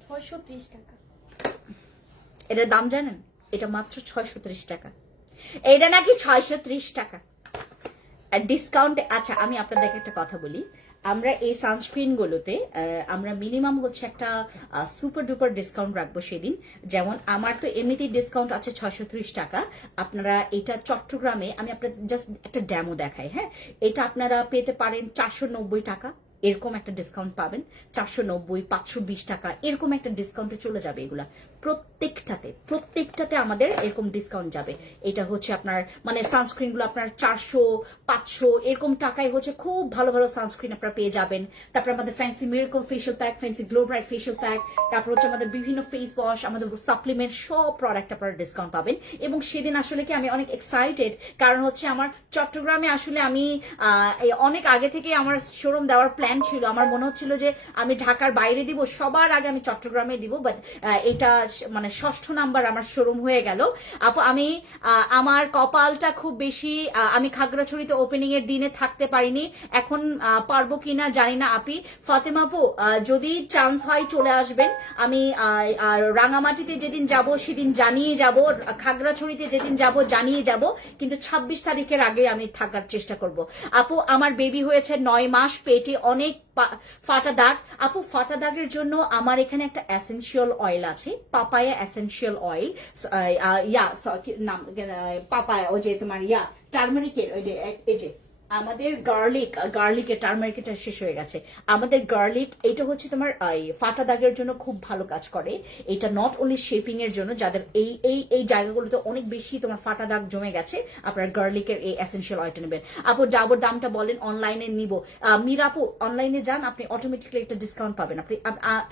630 টাকা। এটার দাম জানেন? এটা মাত্র 630 টাকা, এটা নাকি 630 টাকা ডিসকাউন্টে। আচ্ছা, আমি আপনাদেরকে একটা কথা বলি, আমরা এই সানস্ক্রিন গুলোতে আমরা মিনিমাম হচ্ছে একটা সুপার ডুপার ডিসকাউন্ট রাখবো সেদিন। যেমন আমার তো এমনিতেই ডিসকাউন্ট আছে 630 টাকা, আপনারা এটা চট্টগ্রামে, আমি আপনাদের জাস্ট একটা ডেমো দেখাই, হ্যাঁ, এটা আপনারা পেতে পারেন 490 টাকা, এরকম একটা ডিসকাউন্ট পাবেন। 490, 520 টাকা এরকম একটা ডিসকাউন্টে চলে যাবে এগুলা, প্রত্যেকটাতে আমাদের এরকম ডিসকাউন্ট যাবে। এটা হচ্ছে আপনার মানে সানস্ক্রিন গুলো আপনার 400, 500 এরকম টাকায় হচ্ছে খুব ভালো ভালো সানস্ক্রিন আপনারা পেয়ে যাবেন। তারপর আমাদের fancy miracle facial pack, fancy glow bright facial pack, তারপর হচ্ছে আমাদের বিভিন্ন ফেস ওয়াশ, আমাদের সাপ্লিমেন্ট, সব প্রোডাক্ট আপনারা ডিসকাউন্ট পাবেন। এবং সেদিন আসলে কি আমি অনেক এক্সাইটেড, কারণ হচ্ছে আমার চট্টগ্রামে আসলে আমি অনেক আগে থেকে আমার শোরুম দেওয়ার প্ল্যান ছিল। আমার মনে হচ্ছিল যে আমি ঢাকার বাইরে দিব, সবার আগে আমি চট্টগ্রামে দিব, বাট এটা মানে 6ষ্ঠ নাম্বার আমার শোরুম হয়ে গেল। আপু আমি আমার কপালটা খুব বেশি, আমি খাগড়াছড়িতে ওপেনিং এর দিনে থাকতে পারিনি, এখন পারবো কিনা জানি না। আপি ফাতেমা আপু, যদি চান্স হয় চলে আসবেন। আমি রাঙামাটিতে যেদিন যাব সেদিন জানিয়ে যাব, খাগড়াছড়িতে যেদিন যাব জানিয়ে যাব, কিন্তু 26 তারিখের আগে আমি থাকার চেষ্টা করব। আপু আমার বেবি হয়েছে 9 মাস, পেটে অনেক ফাটা দাগ। আপু ফাটা দাগের জন্য আমার এখানে একটা এসেনশিয়াল অয়েল আছে, পাপায়া এসেনশিয়াল অয়েল, নাম পাপায়া, ওই যে তোমার টার্মারিকের, ওই যে এই যে আমাদের গার্লিকের টার্মারিকটা শেষ হয়ে গেছে, আমাদের গার্লিক, এটা হচ্ছে তোমার ফাটা দাগের জন্য খুব ভালো কাজ করে। এটা নট অনলি শেপিং এর জন্য, যাদের এই এই এই জায়গাগুলোতে অনেক বেশি তোমার ফাটা দাগ জমে গেছে, আপনার গার্লিকের এই এসেনশিয়াল অয়েলটা নেবেন। আপু যাবোর দামটা বলেন, অনলাইনে নিব। মীরা আপু অনলাইনে যান, আপনি অটোমেটিকলি একটা ডিসকাউন্ট পাবেন। আপনি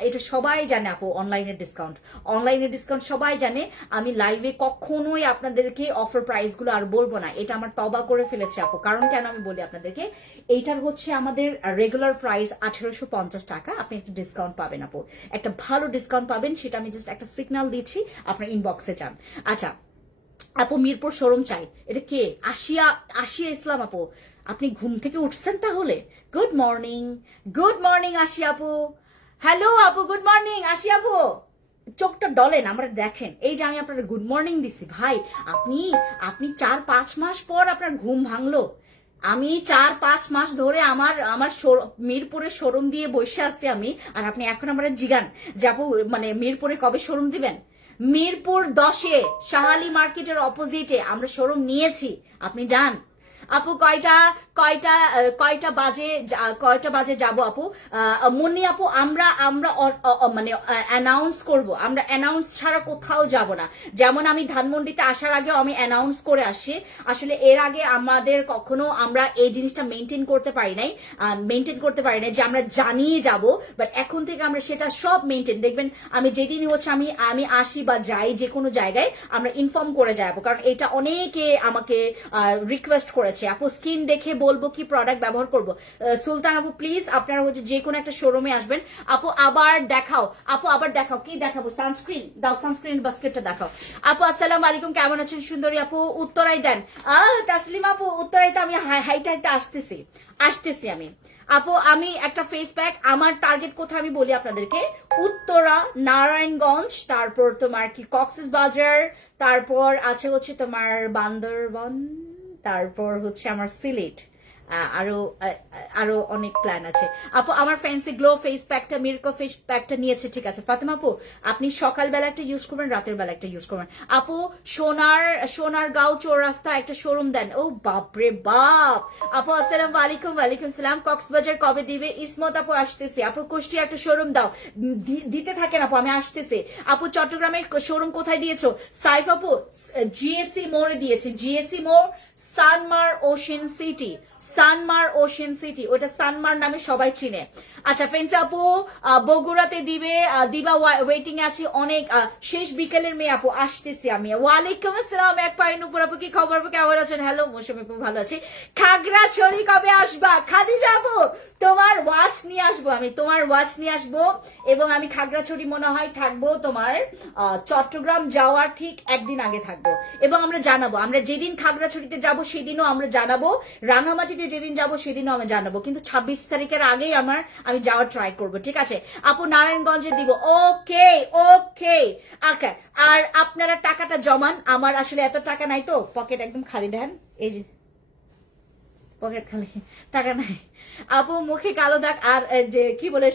এটা সবাই জানে আপু, অনলাইনের ডিসকাউন্ট সবাই জানে। আমি লাইভে কখনোই আপনাদেরকে অফার প্রাইস গুলো আর বলবো না, এটা আমার তবা করে ফেলেছে আপু। কারণ কেন আমি বলি আপনাদেরকে, এইটার হচ্ছে আমাদের রেগুলার প্রাইস 1850 টাকা, আপনি একটা ডিসকাউন্ট পাবেন আপু, একটা ভালো ডিসকাউন্ট পাবেন। সেটা আমি জাস্ট একটা সিগন্যাল দিচ্ছি, আপনার ইনবক্সে যান। আচ্ছা আপু মিরপুর শোরুম চাই, এটা কে? আসিয়া ইসলাম আপু, আপনি ঘুম থেকে উঠছেন তাহলে? গুড মর্নিং আসিয়া আপু। হ্যালো আপু, গুড মর্নিং আসিয়া আপু, চোখটা ডলেন, আমরা দেখেন, এই যে আমি আপনার গুড মর্নিং দিছি ভাই, আপনি 4-5 মাস পর আপনার ঘুম ভাঙলো। আমি 4-5 মাস ধরে আমার আমার মিরপুরে শোরুম দিয়ে বসে আছি আমি, আর আপনি এখন আমরা জিগান যে আপু মানে মিরপুরে কবে শোরুম দিবেন? মিরপুর 10-এ শাহালি মার্কেটের অপোজিটে আমরা শোরুম নিয়েছি, আপনি যান। আপু কয়টা বাজে যাব আপু? মুন্নি আপু আমরা আমরা মানে অ্যানাউন্স করব, আমরা অ্যানাউন্স ছাড়া কোথাও যাব না। যেমন আমি ধানমন্ডিতে আসার আগে আমি অ্যানাউন্স করে আসি, আসলে এর আগে আমাদের কখনো আমরা এই জিনিসটা মেনটেন করতে পারি নাই যে আমরা জানিয়ে যাব, বাট এখন থেকে আমরা সেটা সব মেনটেন, দেখবেন আমি যেদিন হচ্ছে আমি আসি বা যাই যে কোনো জায়গায় আমরা ইনফর্ম করে যাবো, কারণ এটা অনেকে আমাকে রিকোয়েস্ট করেছে আপু স্কিন দেখে বলবো কি প্রোডাক্ট ব্যবহার করব। সুলতান আপু প্লিজ আপনারা হচ্ছে যে কোনো একটা শোরুমে আসবেন। আপু আবার দেখাও কি দেখাবো? সানস্ক্রিন দাও, সানস্ক্রিন বাস্কেটটা দেখাও। আপু আসসালামু আলাইকুম, কেমন আছেন সুন্দরী আপু? উত্তরাই দেন। তাসলিমা আপু উত্তরাইতে আমি হাইটা আসতেছি আমি। আপু আমি একটা ফেস প্যাক, আমার টার্গেট কোথায় আমি বলি আপনাদেরকে, উত্তরা, নারায়ণগঞ্জ, তারপর তোমার কি কক্সেস বাজার, তারপর আছে হচ্ছে তোমার বান্দরবন, তারপর হচ্ছে আমার সিলেট, আরো অনেক প্ল্যান আছে। আপু আমার ফ্যান্সি গ্লো ফেস প্যাকটা, মিরকো ফেস প্যাকটা নিয়েছে, ঠিক আছে। ফাতেমা আপু আপনি সকালবেলা একটা ইউজ করবেন, রাতের বেলা একটা ইউজ করবেন। আপু সোনারগাঁও চৌরাস্তা একটা শোরুম দেন। ও বাপরে বাপ। আপু আসসালামু আলাইকুম। ওয়ালাইকুম সালাম। কক্সবাজার কবে দিবে? ইসমত আপু আসতেছে। আপু কুষ্টিয়া একটা শোরুম দাও, দিতে থাকেন আপু, আমি আসতেছে। আপু চট্টগ্রামের শোরুম কোথায় দিয়েছো? সাইফ আপু জিএসসি মোড়ে দিয়েছে, জিএসসি মোড়, সানমার ওশেন সিটি, ওটা সানমার নামে সবাই চিনে। আচ্ছা ফেন্সি আপু বগুড়াতে দিবা ওয়েটিং আছে অনেক, শেষ বিকেলের মেয়ে আপু আসতেছি আমি। ওয়ালাইকুম আসসালাম, এক পাই নুপুর আপু কি খবর আপু, কেমন আছেন? হ্যালো মৌসুমী আপু ভালো আছি। খাগড়াছড়ি কবে আসবা? খাদিজা আপু তোমার ওয়াচ নিয়ে আসবো এবং আমি খাগড়াছড়ি মনে হয় থাকবো তোমার চট্টগ্রাম যাওয়ার ঠিক একদিন আগে থাকবো, এবং আমরা জানাবো, আমরা যেদিন খাগড়াছড়িতে যাব সেদিনও আমরা জানাবো, রাঙামাটিতে যেদিন যাব সেদিনও আমি জানাবো, কিন্তু 26 তারিখের আগেই আমি যাওয়ার ট্রাই করবো, ঠিক আছে আপু? নারায়ণগঞ্জে দিব। ওকে আচ্ছা, আর আপনারা টাকাটা জমান, আমার আসলে এত টাকা নাই তো, পকেট একদম খালি দেন, এই যে পকেট খালি, টাকা নাই। আপু মুখে কালো দাগ আর যে কি বলে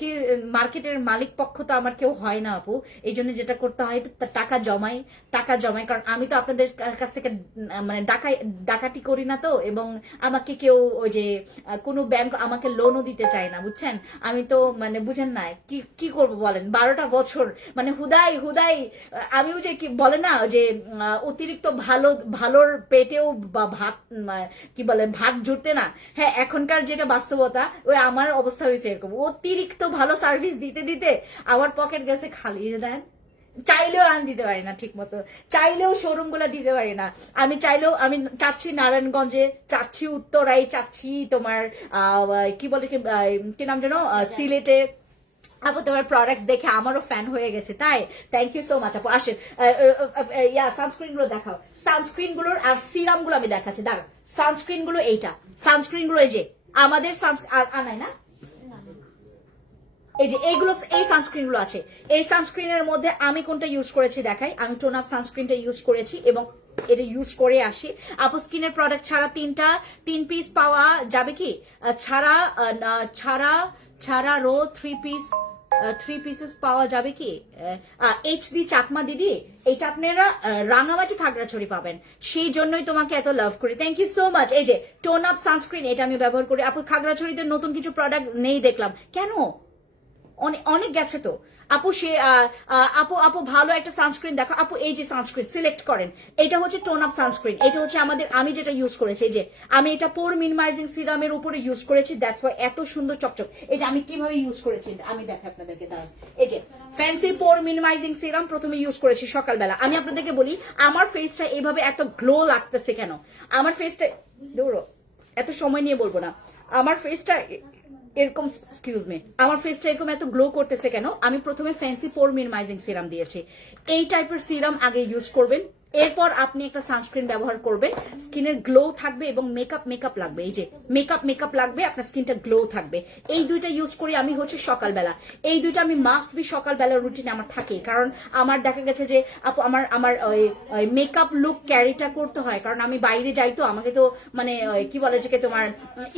কি মার্কেটের মালিক পক্ষ তো আমার কেউ হয় না আপু, এই জন্য যেটা করতে হয় টাকা জমাই, কারণ আমি তো আপনাদের কাছ থেকে মানে ডাকাতি করি না তো, এবং আমাকে কেউ ওই যে কোনো ব্যাংক আমাকে লোনও দিতে চায় না, বুঝছেন? আমি তো মানে বুঝেন না কি করব বলেন, 12টা বছর মানে হুদাই আমিও যে কি বলে না যে অতিরিক্ত ভালোর পেটেও বা ভাত কি বলে ভাগ জুটতে না। হ্যাঁ এখনকার যেটা বাস্তবতা, ওই আমার অবস্থা হয়েছে এরকম, অতিরিক্ত ভালো সার্ভিস দিতে আমার পকেট গেছে খালি। দেন চাইলেও আমি দিতে পারি না ঠিক মতো, চাইলেও শোরুম গুলা দিতে পারি না। আমি চাচ্ছি নারায়ণগঞ্জে, চাচ্ছি উত্তরায়, চাচ্ছি তোমার কি বলে কি নাম যেন সিলেটে। আপু তোমার প্রোডাক্টস দেখে আমারও ফ্যান হয়ে গেছে, তাই থ্যাংক ইউ সো মাচ আপু। আসেন সানস্ক্রিন গুলো দেখাও, সানস্ক্রিন গুলোর আর সিরাম গুলো আমি দেখাচ্ছি, দাঁড়াও। সানস্ক্রিন গুলো সানস্ক্রিন গুলো এই যে আমাদের আনাই না, এই যে এই সানস্ক্রিন গুলো আছে, এই সানস্ক্রিনের মধ্যে আমি কোনটা ইউজ করেছি দেখাই। আমি টোন আপ সানস্ক্রিনটা ইউজ করেছি এবং এটা ইউজ করে আসি। আপু স্কিনের প্রোডাক্ট ছাড়া 3 পিস পাওয়া যাবে কি? ছাড়া রো 3 পিসেস পাওয়া যাবে কি? এইচডি চাকমা দিদি, এটা আপনারা রাঙামাটি খাগড়াছড়ি পাবেন, সেই জন্যই তোমাকে এত লাভ করি। Thank you so much. এই যে টোন আপ সানস্ক্রিন, এটা আমি ব্যবহার করি আপু। খাগড়াছড়িতে নতুন কিছু প্রোডাক্ট নেই দেখলাম, কেন? অনেক গেছে তো আপু। সে আপু ভালো একটা সানস্ক্রিন দেখো আপু। এই যে সানস্ক্রিন সিলেক্ট করেন, এটা হচ্ছে টোন আপ সানস্ক্রিন, এটা হচ্ছে আমি যেটা ইউজ করেছি, এই যে আমি এটা পোর মিনিমাইজিং সিরামের উপরে ইউজ করেছি, দ্যাটস ওয়াই এত সুন্দর চকচক। এই যে আমি কিভাবে ইউজ করেছি আমি দেখাই আপনাদেরকে, দাঁড়ান। এই যে ফ্যান্সি পোর মিনিমাইজিং সিরাম প্রথমে ইউজ করেছি সকালবেলা। আমি আপনাদেরকে বলি আমার ফেসটা এইভাবে এত গ্লো লাগতেছে কেন, আমার ফেসটা এত সময় নিয়ে বলবো না, আমার ফেসটা এরকম আমার ফেসটা এরকম এত গ্লো করতেছে কেন? আমি প্রথমে ফ্যান্সি পোর মিনিমাইজিং সিরাম দিয়েছি। এই টাইপের সিরাম আগে ইউজ করবেন, এরপর আপনি একটা সানস্ক্রিন ব্যবহার করবেন, স্কিনের গ্লো থাকবে এবং মেকআপ লাগবে। এই যে মেকআপ লাগবে, আপনার স্কিনটা গ্লো থাকবে। এই দুইটা ইউজ করি আমি হচ্ছে সকালবেলা। এই দুইটা আমি মাস্ট বি সকালবেলা রুটিনে আমার থাকে, কারণ আমার দেখা গেছে যে আপু আমার মেকআপ লুক ক্যারিটা করতে হয়, কারণ আমি বাইরে যাই তো, আমাকে তো মানে কি বলে যে তোমার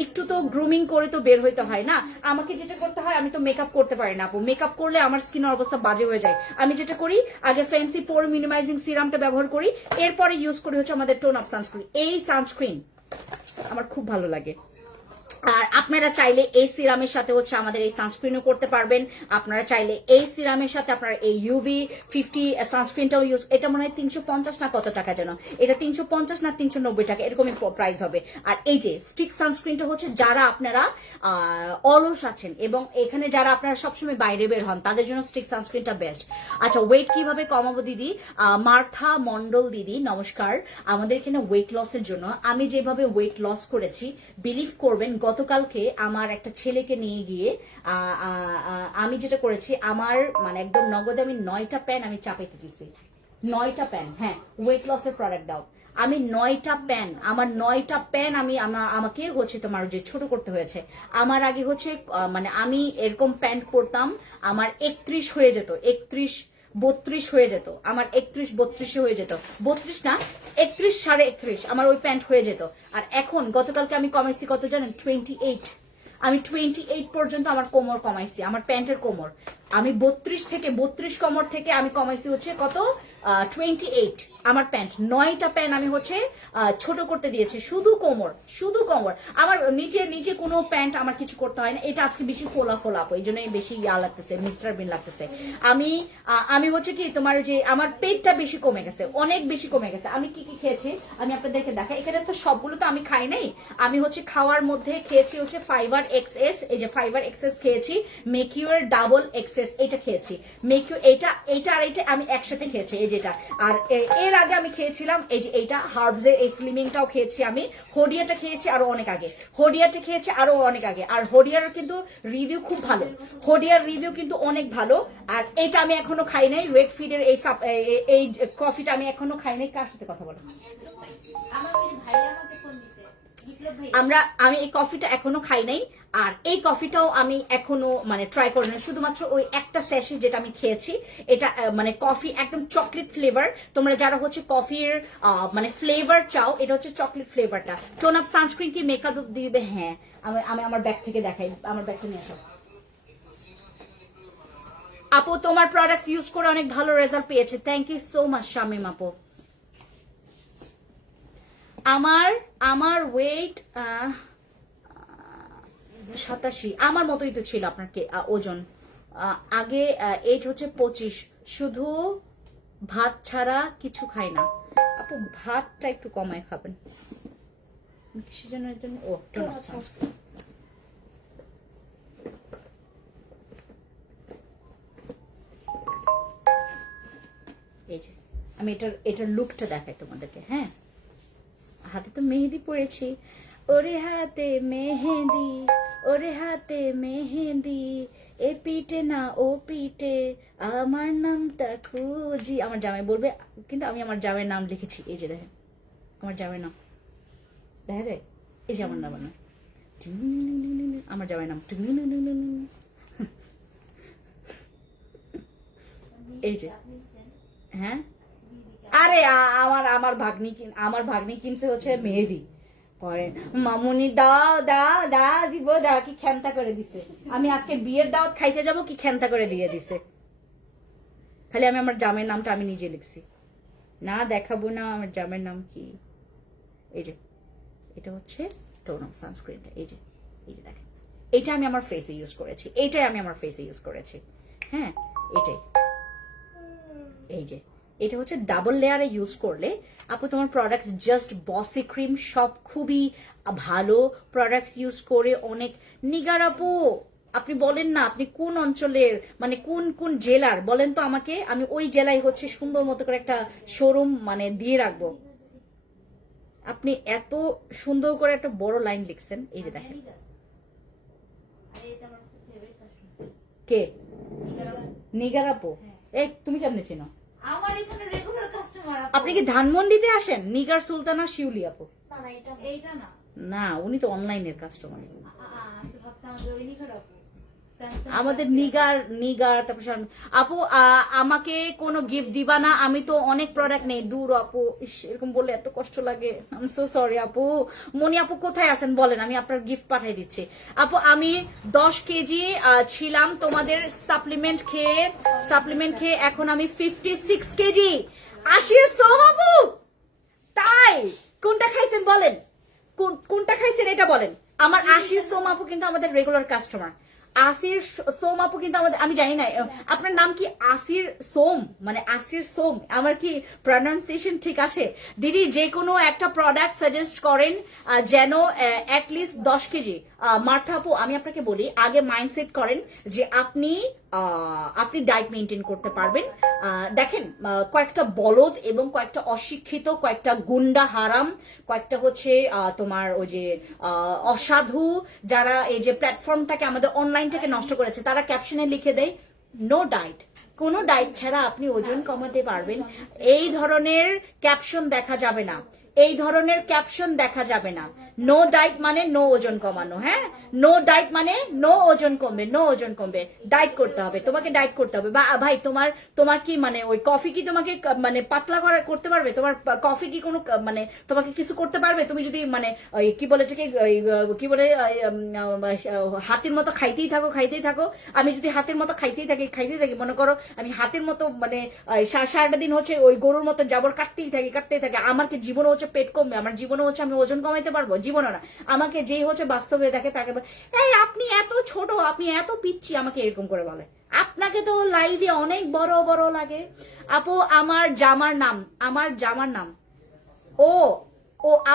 একটু তো গ্রুমিং করে তো বের হইতে হয় না। আমাকে যেটা করতে হয়, আমি তো মেকআপ করতে পারি না আপু, মেকআপ করলে আমার স্কিনের অবস্থা বাজে হয়ে যায়। আমি যেটা করি, আগে ফ্যান্সি পোর মিনিমাইজিং সিরামটা ব্যবহার করি, এরপরে ইউজ করি হচ্ছে আমাদের টোন আপ সানস্ক্রিন। এই সানস্ক্রিন আমার খুব ভালো লাগে। আর আপনারা চাইলে এই সিরামের সাথে হচ্ছে আমাদের এই সানস্ক্রিনও করতে পারবেন। আপনারা চাইলে এই সিরামের সাথে আপনারা এই UV 50 সানস্ক্রিনটাও ইউজ, এটা মনে হয় 350 না কত টাকা যেন, এটা 350 না 390 টাকা এরকমই প্রাইস হবে। আর এই যে স্টিক সানস্ক্রিনটা হচ্ছে যারা আপনারা অলস আছেন এবং এখানে যারা আপনারা সবসময় বাইরে বের হন, তাদের জন্য স্টিক সানস্ক্রিনটা বেস্ট। আচ্ছা, ওয়েট কিভাবে কমাবো দিদি? মার্থা মন্ডল দিদি নমস্কার। আমাদের এখানে ওয়েট লসের জন্য আমি যেভাবে ওয়েট লস করেছি, বিলিভ করবেন গতকালকে আমার একটা ছেলেকে নিয়ে গিয়ে আমি যেটা করেছি, আমার মানে একদম নগদে আমি 9টা প্যান আমি চাপাইতে দিছি। 9টা প্যান, হ্যাঁ, ওয়েট লসের প্রোডাক্ট দাও। আমি 9টা প্যান, আমার 9টা প্যান আমাকে হচ্ছে তোমার যে ছোট করতে হয়েছে। আমার আগে হচ্ছে মানে আমি এরকম প্যান্ট পরতাম, আমার 31 হয়ে যেত, 32 হয়ে যেত, আমার 31-32 হয়ে যেত, 32 না 31-31.5 আমার ওই প্যান্ট হয়ে যেত। আর এখন গতকালকে আমি কমাইছি কত জানেন? 28। আমি 28 পর্যন্ত আমার কোমর কমাইছি, আমার প্যান্টের কোমর। আমি 32 কোমর থেকে আমি কমাইছি হচ্ছে কত? 28 আমার প্যান্ট। 9টা প্যান্ট আমি হচ্ছে ছোট করতে দিয়েছি, শুধু কোমর। আমার নিচে কোনো প্যান্ট আমার কিছু করতে হয় না। এটা আজকে বেশি ফোলা আপু, এই জন্য বেশি লাগতেছে, মিস্টার বিন লাগতেছে। আমি হচ্ছে কি তোমার যে আমার পেটটা বেশি কমে গেছে, অনেক বেশি কমে গেছে। আমি কি খেয়েছি আমি আপনাদেরকে দেখাই। এখানে তো সবগুলো তো আমি খাই নাই, আমি হচ্ছে খাওয়ার মধ্যে খেয়েছি হচ্ছে ফাইবার এক্সএস। এই যে ফাইবার এক্সএস খেয়েছি, মেকিউর ডাবল এক্সএস এটা খেয়েছি, মেকিউর এটা আর এটা আমি একসাথে খেয়েছি, এই যেটা। আর এর আগে আমি খেয়েছিলাম এই যে এইটা হার্বস এর এই স্লিমিংটাও খেয়েছি আমি। হোডিয়াটা খেয়েছি আরো অনেক আগে, আর হোডিয়ার কিন্তু রিভিউ খুব ভালো, হোডিয়ার রিভিউ কিন্তু অনেক ভালো। আর এটা আমি এখনো খাই নাই, রেড ফিডের এই কফিটা আমি এখনো খাই নাই। কার সাথে কথা বলো? আমি এই কফিটা এখনো খাই নাই, আর এই কফিটাও আমি এখনো মানে ট্রাই করি না, শুধুমাত্র ওই একটা স্যাশে যেটা আমি খেয়েছি। এটা মানে কফি একদম চকলেট ফ্লেভার। তোমরা যারা হচ্ছে কফির মানে ফ্লেভার চাও, এটা হচ্ছে চকলেট ফ্লেভারটা। টোন আপ সানস্ক্রিন কি মেকআপ দিবে? হ্যাঁ, আমি আমার ব্যাগ থেকে দেখাই, আমার ব্যাগটা নিয়ে আসো। আপু তোমার প্রোডাক্টস ইউজ করে অনেক ভালো রেজাল্ট পেয়েছে, thank you so much Shamim আপু। আমার ওয়েট 87, আমার মতোই তো ছিল আপনার ওজন। আগে এজ হচ্ছে 25, শুধু ভাত ছাড়া কিছু খাই না। আপু ভাতটা একটু কমায় খাবেন। কিসের জন্য? এর জন্য এই যে আমি এটার লুকটা দেখাই তোমাদেরকে। হ্যাঁ, হাতে তো মেহেদি পড়েছি, ওরে হাতে মেহেদি, এ পিঠে না ও পিঠে, আমার নামটা খুঁজি। আমার জামাই বলবে, কিন্তু আমি আমার জামাইয়ের নাম লিখেছি, এই যে দেখেন আমার জামাইয়ের নাম দেখা যায়, এই যে আমার নাম, আমার জামাইয়ের নাম এই যে। হ্যাঁ, আরে আমার ভাগ্নি কিনছে হচ্ছে মেহেদি, মামুনি দা দিব দা, কি খেন্তা করে দিছে। আমি আজকে বিয়ের দাওয়াত খাইতে যাব, কি খেন্তা করে দিয়ে দিছে। খালি আমি আমার জামের নামটা আমি নিজে লিখছি, না দেখাবো না আমার জামের নাম কি। এই যে এটা হচ্ছে টোন আপ সানস্ক্রিনটা, এই যে দেখেন, এটা আমি আমার ফেসে ইউজ করেছি, হ্যাঁ এটাই। এই যে এটা হচ্ছে ডাবল লেয়ারে ইউজ করলে আপু তোমার প্রোডাক্টস জাস্ট বসি ক্রিম সব খুবই ভালো প্রোডাক্টস ইউজ করে অনেক। নিগার আপু আপনি বলেন না আপনি কোন অঞ্চলের, মানে কোন জেলার বলেন তো আমাকে, আমি ওই জেলায় হচ্ছে সুন্দর মতো করে একটা শোরুম মানে দিয়ে রাখবো। আপনি এত সুন্দর করে একটা বড় লাইন লিখছেন, এই যে দেখেন। কে? নিগার আপু? এই তুমি কেমনে চেনো? আমার এখানে রেগুলার কাস্টমার। আপনি কি ধানমন্ডিতে আসেন? নিগার সুলতানা শিউলি আপু? না না এটা এইটা না না, উনি তো অনলাইনের কাস্টমার। আমি তো ভাবছিলাম আমাদের ওই নিখার আপু আমাদের নিগার তারপর আপু আমাকে কোনো গিফট দিবা না? আমি তো অনেক প্রোডাক্ট নেই। দূর আপু, ইস, এরকম বললে এত কষ্ট লাগে। আই এম সো সরি আপু। মনি আপু কোথায় আছেন বলেন, আমি আপনার গিফট পাঠিয়ে দিচ্ছি। আপু আমি 10 কেজি ছিলাম তোমাদের সাপ্লিমেন্ট খেয়ে এখন আমি 56 কেজি। আশির সোম আপু, তাই কোনটা খাইছেন বলেন, কোনটা খাইছেন এটা বলেন। আমার আশির সোম আপু কিন্তু আমাদের রেগুলার কাস্টমার। আসির সোম আপু কিন্তু আমাদের, আমি জানি না আপনার নাম কি আসির সোম, মানে আসির সোম, আমার কি প্রনাউন্সিয়েশন ঠিক আছে? দিদি যে কোনো একটা প্রোডাক্ট সাজেস্ট করেন যেন অ্যাটলিস্ট 10 কেজি। মার্থা আপু আমি আপনাকে বলি, আগে মাইন্ডসেট করেন যে আপনি ডায়েট মেনটেন করতে পারবেন। দেখেন কয়েকটা বলদ এবং কয়েকটা অশিক্ষিত, কয়েকটা গুন্ডা হারাম, কয়েকটা হচ্ছে তোমার ওই যে অসাধু যারা এই যে প্ল্যাটফর্মটাকে আমাদের অনলাইনটাকে নষ্ট করেছে, তারা ক্যাপশনে লিখে দেয় নো ডায়েট। কোনো ডায়েট ছাড়া আপনি ওজন কমাতে পারবেন, এই ধরনের ক্যাপশন দেখা যাবে না, এই ধরনের ক্যাপশন দেখা যাবে না। নো ডায়েট মানে নো ওজন কমানো, হ্যাঁ, নো ডায়েট মানে নো ওজন কমবে, নো ওজন কমবে। ডায়েট করতে হবে, তোমাকে ডায়েট করতে হবে। বা ভাই তোমার কি মানে ওই কফি কি তোমাকে মানে পাতলা করতে পারবে? তোমার কফি কি কোনো মানে তোমাকে কিছু করতে পারবে? তুমি যদি মানে কি বলে এটাকে, কি বলে হাতির মতো খাইতেই থাকো। আমি যদি হাতের মতো খাইতেই থাকি, মনে করো আমি হাতের মতো মানে সারাটা দিন হচ্ছে ওই গরুর মতো জাবর কাটতেই থাকি, আমার কি জীবনে হচ্ছে পেট কমবে? আমার জীবনে হচ্ছে আমি ওজন কমাইতে পারবো? জীবনও না। আমাকে যেই হচ্ছে বাস্তবে দেখে তাকে এই আপনি এত ছোট, আপনি এত পিচ্ছি, আমাকে এরকম করে বলে। আপনাকে তো লাইভে অনেক বড় বড় লাগে আপু। আমার জামার নাম ও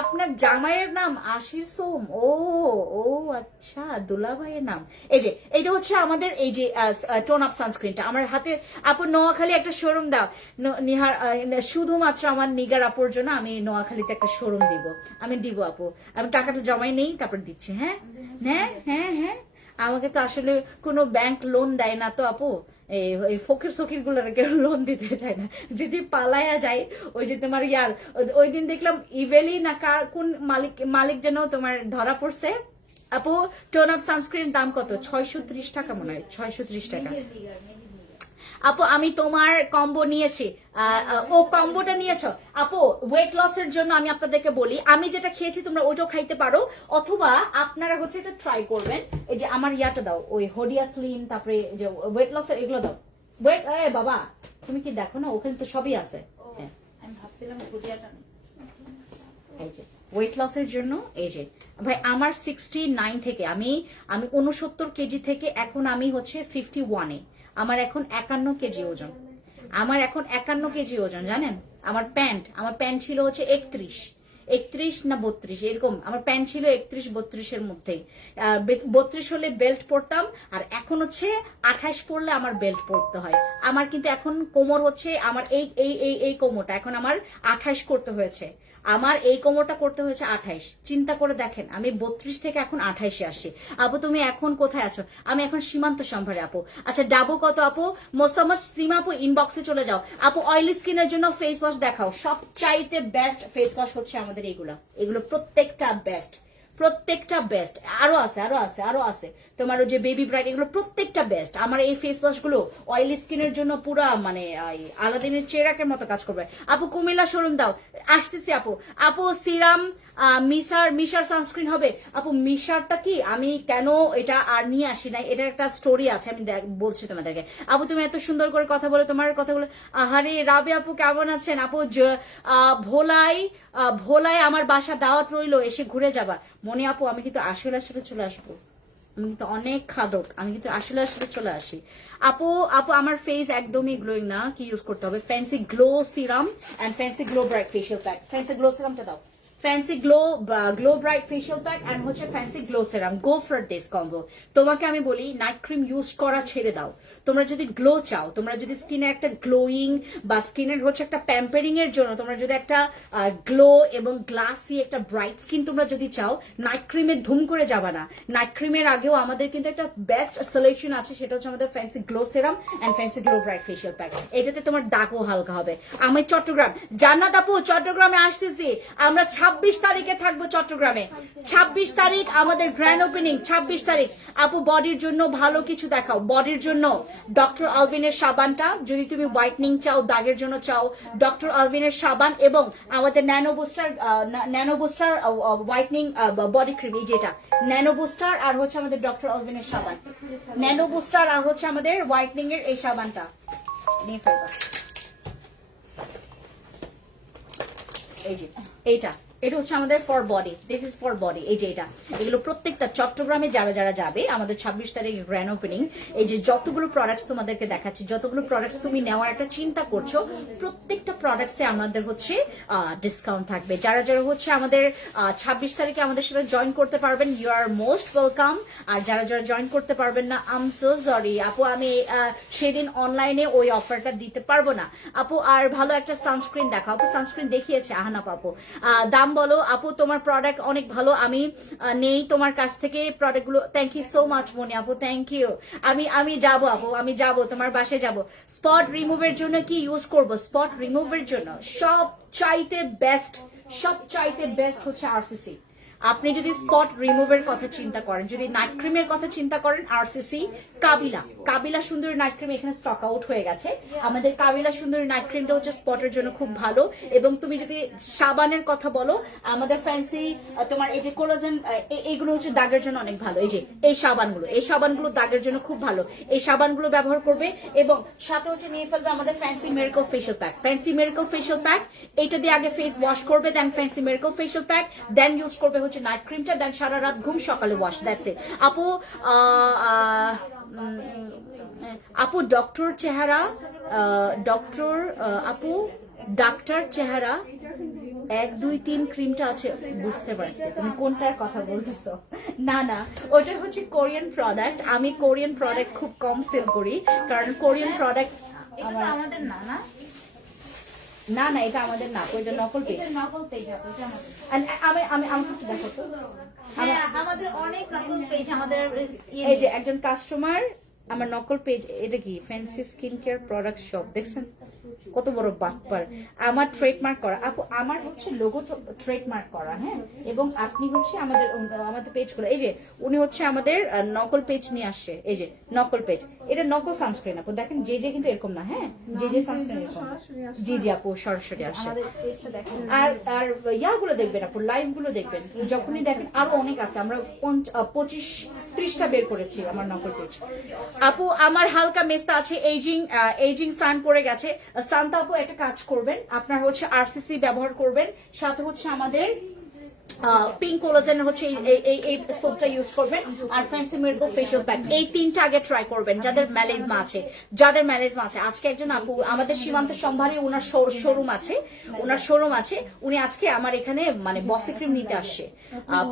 আপনার জামাইয়ের নাম আশির সোম? ও আচ্ছা, দুলা ভাইয়ের নাম। এই যে এটা হচ্ছে আমাদের এই যে টোন আপ সানস্ক্রিনটা আমার হাতে। আপু নোয়াখালী একটা শোরুম দাও। নিহার শুধুমাত্র আমার নিগার আপুর জন্য আমি নোয়াখালীতে একটা শোরুম দিব আপু। আমি টাকাটা জমাই নেই, তারপর দিচ্ছি। হ্যাঁ হ্যাঁ হ্যাঁ হ্যাঁ, আমাকে তো আসলে কোনো ব্যাংক লোন দেয় না তো আপু। এই ফকির গুলো কেউ লোন দিতে চায় না। যদি পালায়া যায়, ওই যে তোমার ওই দিন দেখলাম ইভেলি না কোন মালিক যেন তোমার ধরা পড়ছে। আপু টোন আপ সানস্ক্রিন দাম কত? 630 টাকা মনে হয়, 630 টাকা। আপু আমি তোমার কম্বো নিয়েছি। ও কম্বোটা নিয়েছো আপু। ওয়েট লসের জন্য আমি আপনাদেরকে বলি, আমি যেটা খেয়েছি তোমরা ওইটাও খাইতে পারো, অথবা আপনারা হচ্ছে এটা ট্রাই করবেন। এই যে আমার ইয়াটা দাও, ওই হোডিয়া স্লিম, তারপরে যে ওয়েট লসের এগুলো দাও। ওয়েট বাবা তুমি কি দেখো না, ওখানে তো সবই আছে। আমি ভাবছিলাম হোডিয়াটা এই যে ওয়েট লসের জন্য এই যে ভাই আমার 69 থেকে আমি 69 কেজি থেকে এখন আমি হচ্ছে 51-এ। আমার এখন 51 কেজি ওজন। জানেন? আমার প্যান্ট ছিল হচ্ছে 31 না 32 এরকম। আমার প্যান্ট ছিল 31-32 মধ্যেই। 32 হলে বেল্ট পরতাম, আর এখন হচ্ছে 28 পরলে আমার বেল্ট পরতে হয়। আমার কিন্তু এখন কোমর হচ্ছে আমার এই কোমরটা এখন আমার 28 করতে হয়েছে। আমার এই কোমরটা করতে হয়েছে 28। চিন্তা করে দেখেন, আমি 32 থেকে এখন 28-এ আসছি। আপু তুমি এখন কোথায় আছো? আমি এখন সীমান্ত সম্ভারে আপু। আচ্ছা ডাবো কত আপু? মোসাম্মদ সীমা আপু ইনবক্সে চলে যাও। আপু অয়েলি স্কিনের জন্য ফেস ওয়াশ দেখাও। সবচাইতে বেস্ট ফেস ওয়াশ হচ্ছে আমাদের এগুলো প্রত্যেকটা বেস্ট। আরো আছে তোমার যে বেবি ব্রাইট, এগুলো প্রত্যেকটা বেস্ট। আমার এই ফেস ওয়াশ গুলো অয়েলি স্কিনের জন্য পুরা মানে আলাদিনের চেরাকের মতো কাজ করবে। আপু কুমিল্লা শোরুম দাও, আসতেছি আপু সিরাম মিশার সানস্ক্রিন হবে আপু। মিশারটা কি আমি কেন এটা আর নিয়ে আসি নাই, এটা একটা স্টোরি আছে, আমি বলছি তোমাদেরকে। আপু তুমি এত সুন্দর করে কথা বলো, তোমার কথাগুলো। আহারে রাবে আপু কেমন আছেন? আপু ভোলাই আমার বাসা দাওয়াত রইলো, এসে ঘুরে যাবা। মনে আপু আমি কিন্তু আসলে চলে আসবো, আমি কিন্তু অনেক খাদক, আমি কিন্তু আসলে চলে আসি। আপু আমার ফেস একদমই গ্লোয়িং না, কি ইউজ করতে হবে? Fancy glow serum and fancy glow bright facial pack. Fancy glow সিরামটা দাও, fancy glow bright facial pack and হচ্ছে fancy glow serum. Go for this combo. তোমাকে আমি বলি নাইট ক্রিম ইউজ করা ছেড়ে দাও। তোমরা যদি গ্লো চাও, তোমরা যদি স্কিনের একটা গ্লোয়িং বা স্কিনের হচ্ছে একটা প্যাম্পারিং এর জন্য তোমরা যদি একটা গ্লো এবং গ্লাসি একটা ব্রাইট স্কিন তোমরা যদি চাও, নাইট ক্রিমে ধুম করে যাবা না। নাইট ক্রিমের আগেও আমাদের কিন্তু একটা বেস্ট সলিউশন আছে, সেটা হচ্ছে আমাদের fancy glow serum and fancy glow bright facial pack. এটাতে তোমার দাগও হালকা হবে। আমি চট্টগ্রাম, জান্নাত আপু চট্টগ্রামে আসতেছি আমরা 26 তারিখে থাকবো চট্টগ্রামে। 26 তারিখ আমাদের গ্র্যান্ড ওপেনিং। 26 তারিখ আপু বডির জন্য ভালো কিছু দেখাও। বডির জন্য ডক্টর আলভিনের সাবানটা, যদি তুমি হোয়াইটনিং চাও, দাগের জন্য চাও, ডক্টর আলভিনের সাবান এবং আমাদের nano booster whitening body cream. এই যেটা ন্যানো বুস্টার আর হচ্ছে আমাদের ডক্টর আলভিনের সাবান, ন্যানো বুস্টার আর হচ্ছে আমাদের হোয়াইটনিং এর এই সাবানটা নিয়ে ফেলবা। এই যে এটা হচ্ছে আমাদের for body, this is for body. এই যে এগুলো প্রত্যেকটা চট্টগ্রামে যারা যারা যাবে আমাদের 26 তারিখ গ্র্যান্ড ওপেনিং, এই যে যতগুলো প্রোডাক্টস তোমাদেরকে দেখাচ্ছি, যতগুলো প্রোডাক্টস তুমি নেওয়ার একটা চিন্তা করছো, প্রত্যেকটা প্রোডাক্টসে আমাদের হচ্ছে ডিসকাউন্ট থাকবে। যারা যারা হচ্ছে আমাদের 26 তারিখে আমাদের সাথে জয়েন করতে পারবেন, ইউ আর মোস্ট ওয়েলকাম। আর যারা যারা জয়েন করতে পারবেন না, আই এম সো সরি আপু, আমি সেদিন অনলাইনে ওই অফারটা দিতে পারবো না আপু। আর ভালো একটা সানস্ক্রিন দেখাও আপু। সানস্ক্রিন দেখিয়েছে আহানা আপু। দাম বলো আপু, তোমার প্রোডাক্ট অনেক ভালো, আমি নেই তোমার কাছ থেকে প্রোডাক্ট গুলো। থ্যাংক ইউ সো মাচ মনি আপু, থ্যাংক ইউ। আমি যাবো আপু, আমি যাবো তোমার বাসায় যাবো। স্পট রিমুভের জন্য কি ইউজ করব? স্পট রিমুভের জন্য সবচাইতে বেস্ট হচ্ছে আরসিসি। আপনি যদি স্পট রিমুভের কথা চিন্তা করেন, যদি নাইট ক্রিমের কথা চিন্তা করেন, আরসিসি কাবিলা সুন্দরী নাইট ক্রিম এখানে স্টক আউট হয়ে গেছে। আমাদের কাবিলা সুন্দরী নাইট ক্রিমটা হচ্ছে স্পটের জন্য খুব ভালো। এবং তুমি যদি সাবানের কথা বলো, আমাদের ফ্যান্সি তোমার এই যে কোলাজেন, এইগুলো হচ্ছে দাগের জন্য অনেক ভালো। এই যে এই সাবানগুলো দাগের জন্য খুব ভালো। এই সাবানগুলো ব্যবহার করবে এবং সাথে হচ্ছে নিয়ে ফেলবে আমাদের ফ্যান্সি মিরাকল ফেশিয়াল প্যাক। এটা দিয়ে আগে ফেস ওয়াশ করবে, then fancy miracle facial pack, then use করবে হচ্ছে নাইট ক্রিমটা, দেন সারা রাত ঘুম, সকালে ওয়াশ। দ্যাটস ইট আপু। আপু ডক্টর চেহারা, আপু ডাক্তার চেহারা 1 2 3 ক্রিমটা আছে, বুঝতে পারছি তুমি কোনটার কথা বলতেছো। না ওটা হচ্ছে কোরিয়ান প্রোডাক্ট। আমি কোরিয়ান প্রোডাক্ট খুব কম সেল করি, কারণ কোরিয়ান প্রোডাক্ট আমাদের না এটা আমাদের না, ওইটা নকল পেজ। নকল পেজ এটা আমি আমাকে একটু দেখো তো। হ্যাঁ, আমাদের অনেক নকল পেজ আমাদের এই যে একজন কাস্টমার আমার নকল পেজ, এটা কি fancy skin care product shop, দেখছেন কত বড় বাটপার। আমার ট্রেডমার্ক করা আপু, আমার হচ্ছে লোগো ট্রেডমার্ক করা। হ্যাঁ, এবং আপনি হচ্ছে আমাদের পেজ গুলো, এই যে উনি হচ্ছে আমাদের নকল পেজ নিয়ে আসছে। এই যে নকল পেজ, এটা নকল সানস্ক্রিন আপু, দেখেন যে কিন্তু এরকম না। হ্যাঁ, যে সানস্ক্রিন এরকম। জি আপু সরাসরি আসছে। আর ইয়াগুলো দেখবেন আপু, লাইভ গুলো দেখবেন, যখনই দেখেন আরো অনেক আছে। আমরা 25-30টা বের করেছি আমার নকল পেজ। আপু আমার হালকা মেস্তা আছে, এইজিং সান পড়ে গেছে। সান্তা আপু একটা কাজ করবেন, আপনার হচ্ছে আরসিসি ব্যবহার করবেন, সাথে হচ্ছে আমাদের পিঙ্ক কোলাজেন হচ্ছে এই সোপটা ইউজ করবেন, আর ফ্যান্সি মিরাকল ফেশিয়াল প্যাক। এই 3টা আগে ট্রাই করবেন যাদের ম্যালেজমা আছে। আজকে একজন আপু আমাদের সীমান্ত সম্ভারে ওনার শোরুম আছে, উনি আজকে আমার এখানে মানে বসি ক্রিম নিতে আসছে।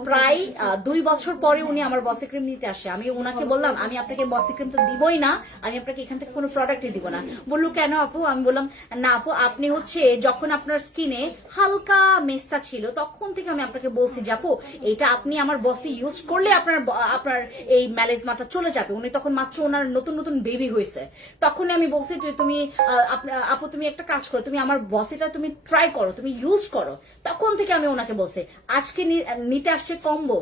প্রায় 2 বছর পরে উনি আমার বসি ক্রিম নিতে আসে। আমি ওনাকে বললাম আমি আপনাকে বসি ক্রিম তো দিবই না, আমি আপনাকে এখান থেকে কোনো প্রোডাক্টই দিব না। বললো কেন আপু? আমি বললাম না আপু, আপনি হচ্ছে যখন আপনার স্কিনে হালকা মেস্তা ছিল তখন থেকে আমি আপনাকে বলছি যে আপু এটা আপনি আমার বসি ইউজ করলে আপনার এই ম্যালেজমাটা চলে যাবে। উনি তখন মাত্র ওনার নতুন বেবি হয়েছে, তখন আমি বলছি যে তুমি আপু তুমি একটা কাজ করো, তুমি আমার বসিটা তুমি ট্রাই করো, তুমি ইউজ করো। তখন থেকে আমি ওনাকে বলছি। আজকে নিতে আসছে কম্বো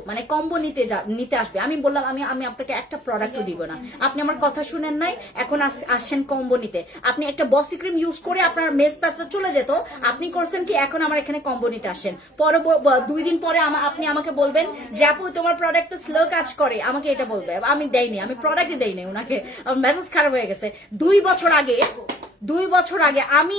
নিতে আসবে। আমি বললাম আমি আপনাকে একটা প্রোডাক্টও দিব না, আপনি আমার কথা শুনেন নাই, এখন আসছেন কম্বো নিতে। আপনি একটা বসি ক্রিম ইউজ করে আপনার মেস্তাটা চলে যেত, আপনি করছেন কি এখন আমার এখানে কম্বো নিতে আসেন। 2 দিন পরে আপনি আমাকে বলবেন যে আপু তোমার প্রোডাক্ট তো স্লো কাজ করে, আমাকে এটা বলবে। আমি দেইনি, আমি প্রোডাক্টই দেইনি ওনাকে, মেসেজ খারাপ হয়ে গেছে। 2 2 বছর আগে আমি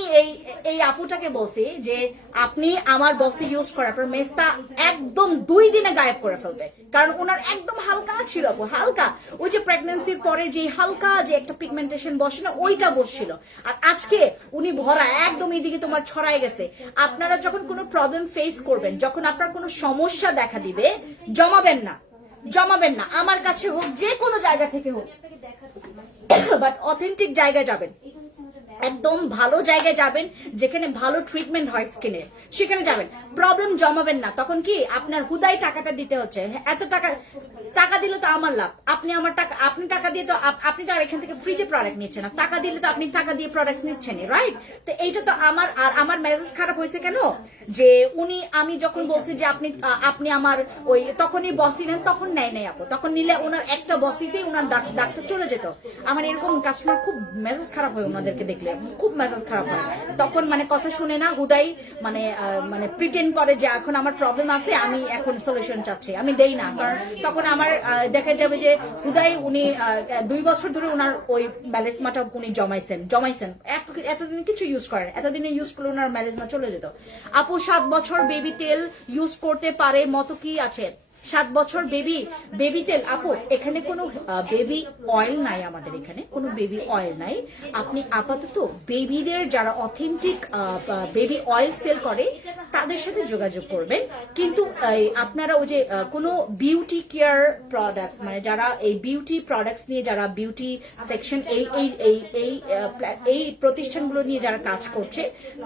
এই আপুটাকে বলছি যে আপনি আমার বক্সে ইউজ করার পর মেস্তা একদম 2 দিনে গায়েব করে ফেলবে, কারণ ওনার একদম হালকা ছিল আপু, হালকা ওই যে প্রেগন্যান্সির পরে যে হালকা যে একটা পিগমেন্টেশন বসে না ওইটা বসছিল। আর আজকে উনি ভরা একদম এইদিকে তোমার ছড়াই গেছে। আপনারা যখন কোনো প্রবলেম ফেস করবেন, যখন আপনার কোনো সমস্যা দেখা দিবে, জমাবেন না, আমার কাছে হোক, যে কোনো জায়গা থেকে হোক, বাট অথেন্টিক জায়গায় যাবেন, একদম ভালো জায়গায় যাবেন যেখানে ভালো ট্রিটমেন্ট হয় স্কিনের, সেখানে যাবেন। প্রবলেম জমাবেন না, তখন কি আপনার হুদাই টাকাটা দিতে হচ্ছে। এত টাকা দিলে তো আমার লাভ, আপনি টাকা দিয়ে তো আপনি তো আর এখান থেকে ফ্রিতে প্রোডাক্ট নিচ্ছেন না, টাকা দিলে তো আপনি টাকা দিয়ে প্রোডাক্ট নিচ্ছেন, রাইট? তো এইটা তো আমার মেজাজ খারাপ হয়েছে কেন যে আমি যখন বলছি যে আপনি আমার ওই তখনই বসি নেন, তখন নেয় নাই আপু, তখন নিলে ওনার একটা বসিতেই ওনার ডাক্তার চলে যেত। আমার এরকম কাস্টমার খুব মেজাজ খারাপ হয় ওনাদেরকে দেখলে, খুব মেজাজ খারাপ হয়। তখন মানে কথা শুনে না, হুদাই মানে প্রিটেন্ড করে যে এখন আমার প্রবলেম আছে, আমি এখন সলিউশন চাচ্ছি, আমি দেই না। কারণ তখন আমার দেখা যাবে যে হুদাই উনি 2 বছর ধরে ওনার ওই ম্যালেজমাটা উনি জমাইছেন, এতদিন কিছু ইউজ করেন, এতদিনে ইউজ করলে ওনার ম্যালেজমা চলে যেত। আপু 7 বছর বেবি তেল ইউজ করতে পারে মতো কি আছে? 7 বছর বেবি তেল আপু, এখানে কোনো বেবি অয়েল নাই, আমাদের এখানে কোনো বেবি অয়েল নাই। আপনি আপাতত বেবিদের যারা অথেন্টিক বেবি অয়েল সেল করে তাদের সাথে যোগাযোগ করবেন। কিন্তু আপনারা ওই যে কোনো বিউটি কেয়ার প্রোডাক্টস, মানে যারা এই বিউটি প্রোডাক্টস নিয়ে, যারা বিউটি সেকশন এই প্রতিষ্ঠানগুলো নিয়ে যারা কাজ করছে,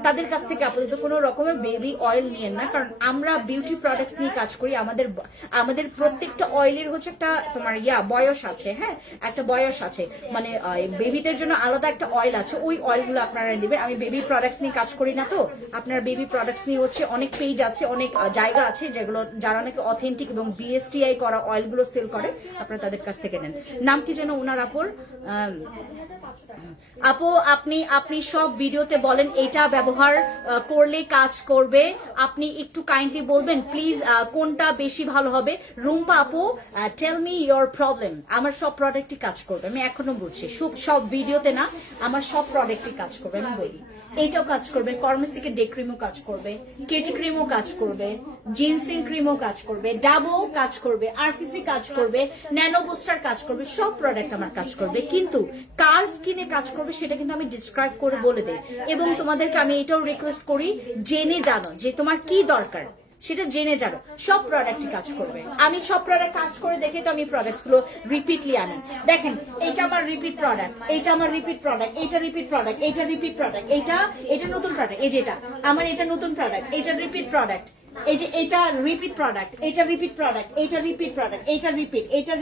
তাদের কাছ থেকে আপাতত কোনো রকমের বেবি অয়েল নিয়েন না। কারণ আমরা বিউটি প্রোডাক্টস নিয়ে কাজ করি, আমাদের প্রত্যেকটা অয়েলের হচ্ছে একটা তোমার বয়স আছে, হ্যাঁ, একটা বয়স আছে, মানে বেবিদের জন্য আলাদা একটা অয়েল আছে, ওই অয়েলগুলো আপনারা নেবেন। আমি বেবি প্রোডাক্টস নিয়ে কাজ করি না, তো আপনার বেবি প্রোডাক্টস নিয়ে হচ্ছে অনেক পেজ আছে, অনেক জায়গা আছে যেগুলো যারা নাকি অথেন্টিক এবং বিএসটিআই করা অয়েলগুলো সেল করে, আপনারা তাদের কাছ থেকে নেন। নাম কি যেন ওনার আপুর? আপু আপনি সব ভিডিওতে বলেন এটা ব্যবহার করলে কাজ করবে, আপনি একটু কাইন্ডলি বলবেন প্লিজ কোনটা বেশি ভালো হবে? রুম্পা আপু, টেল মি ইয়োর প্রবলেম। আমার সব প্রোডাক্টই কাজ করবে, আমি এখনো বলছি, সব ভিডিওতে না, আমার সব প্রোডাক্টই কাজ করবে। আমি বলি এইটাও কাজ করবে, কর্মেসিকের ডে ক্রিমও কাজ করবে, কেটি ক্রিমও কাজ করবে, জিনসিং ক্রিমও কাজ করবে, ডাবও কাজ করবে, আরসিসি কাজ করবে, ন্যানো বুস্টার কাজ করবে, সব প্রোডাক্ট আমার কাজ করবে। কিন্তু কার স্কিনে কাজ করবে সেটা কিন্তু আমি ডিসক্রাইব করে বলে দেই। এবং তোমাদেরকে আমি এটাও রিকোয়েস্ট করি, জেনে জানো যে তোমার কি দরকার, সেটা জেনে যাবে। সব প্রোডাক্টই কাজ করবে, আমি সব প্রোডাক্ট কাজ করে দেখে তো আমি প্রোডাক্টস গুলো রিপিটলি আনি। দেখেন এটা আমার রিপিট প্রোডাক্ট, এইটা আমার রিপিট প্রোডাক্ট, এইটা রিপিট প্রোডাক্ট, এইটা রিপিট প্রোডাক্ট, এটা নতুন প্রোডাক্ট, এই যেটা আমার এটা নতুন প্রোডাক্ট, এইটা রিপিট প্রোডাক্ট, এই যে এটা রিপিট প্রোডাক্ট, এটা রিপিট প্রোডাক্ট, এইটা রিপিট প্রোডাক্ট, এইটা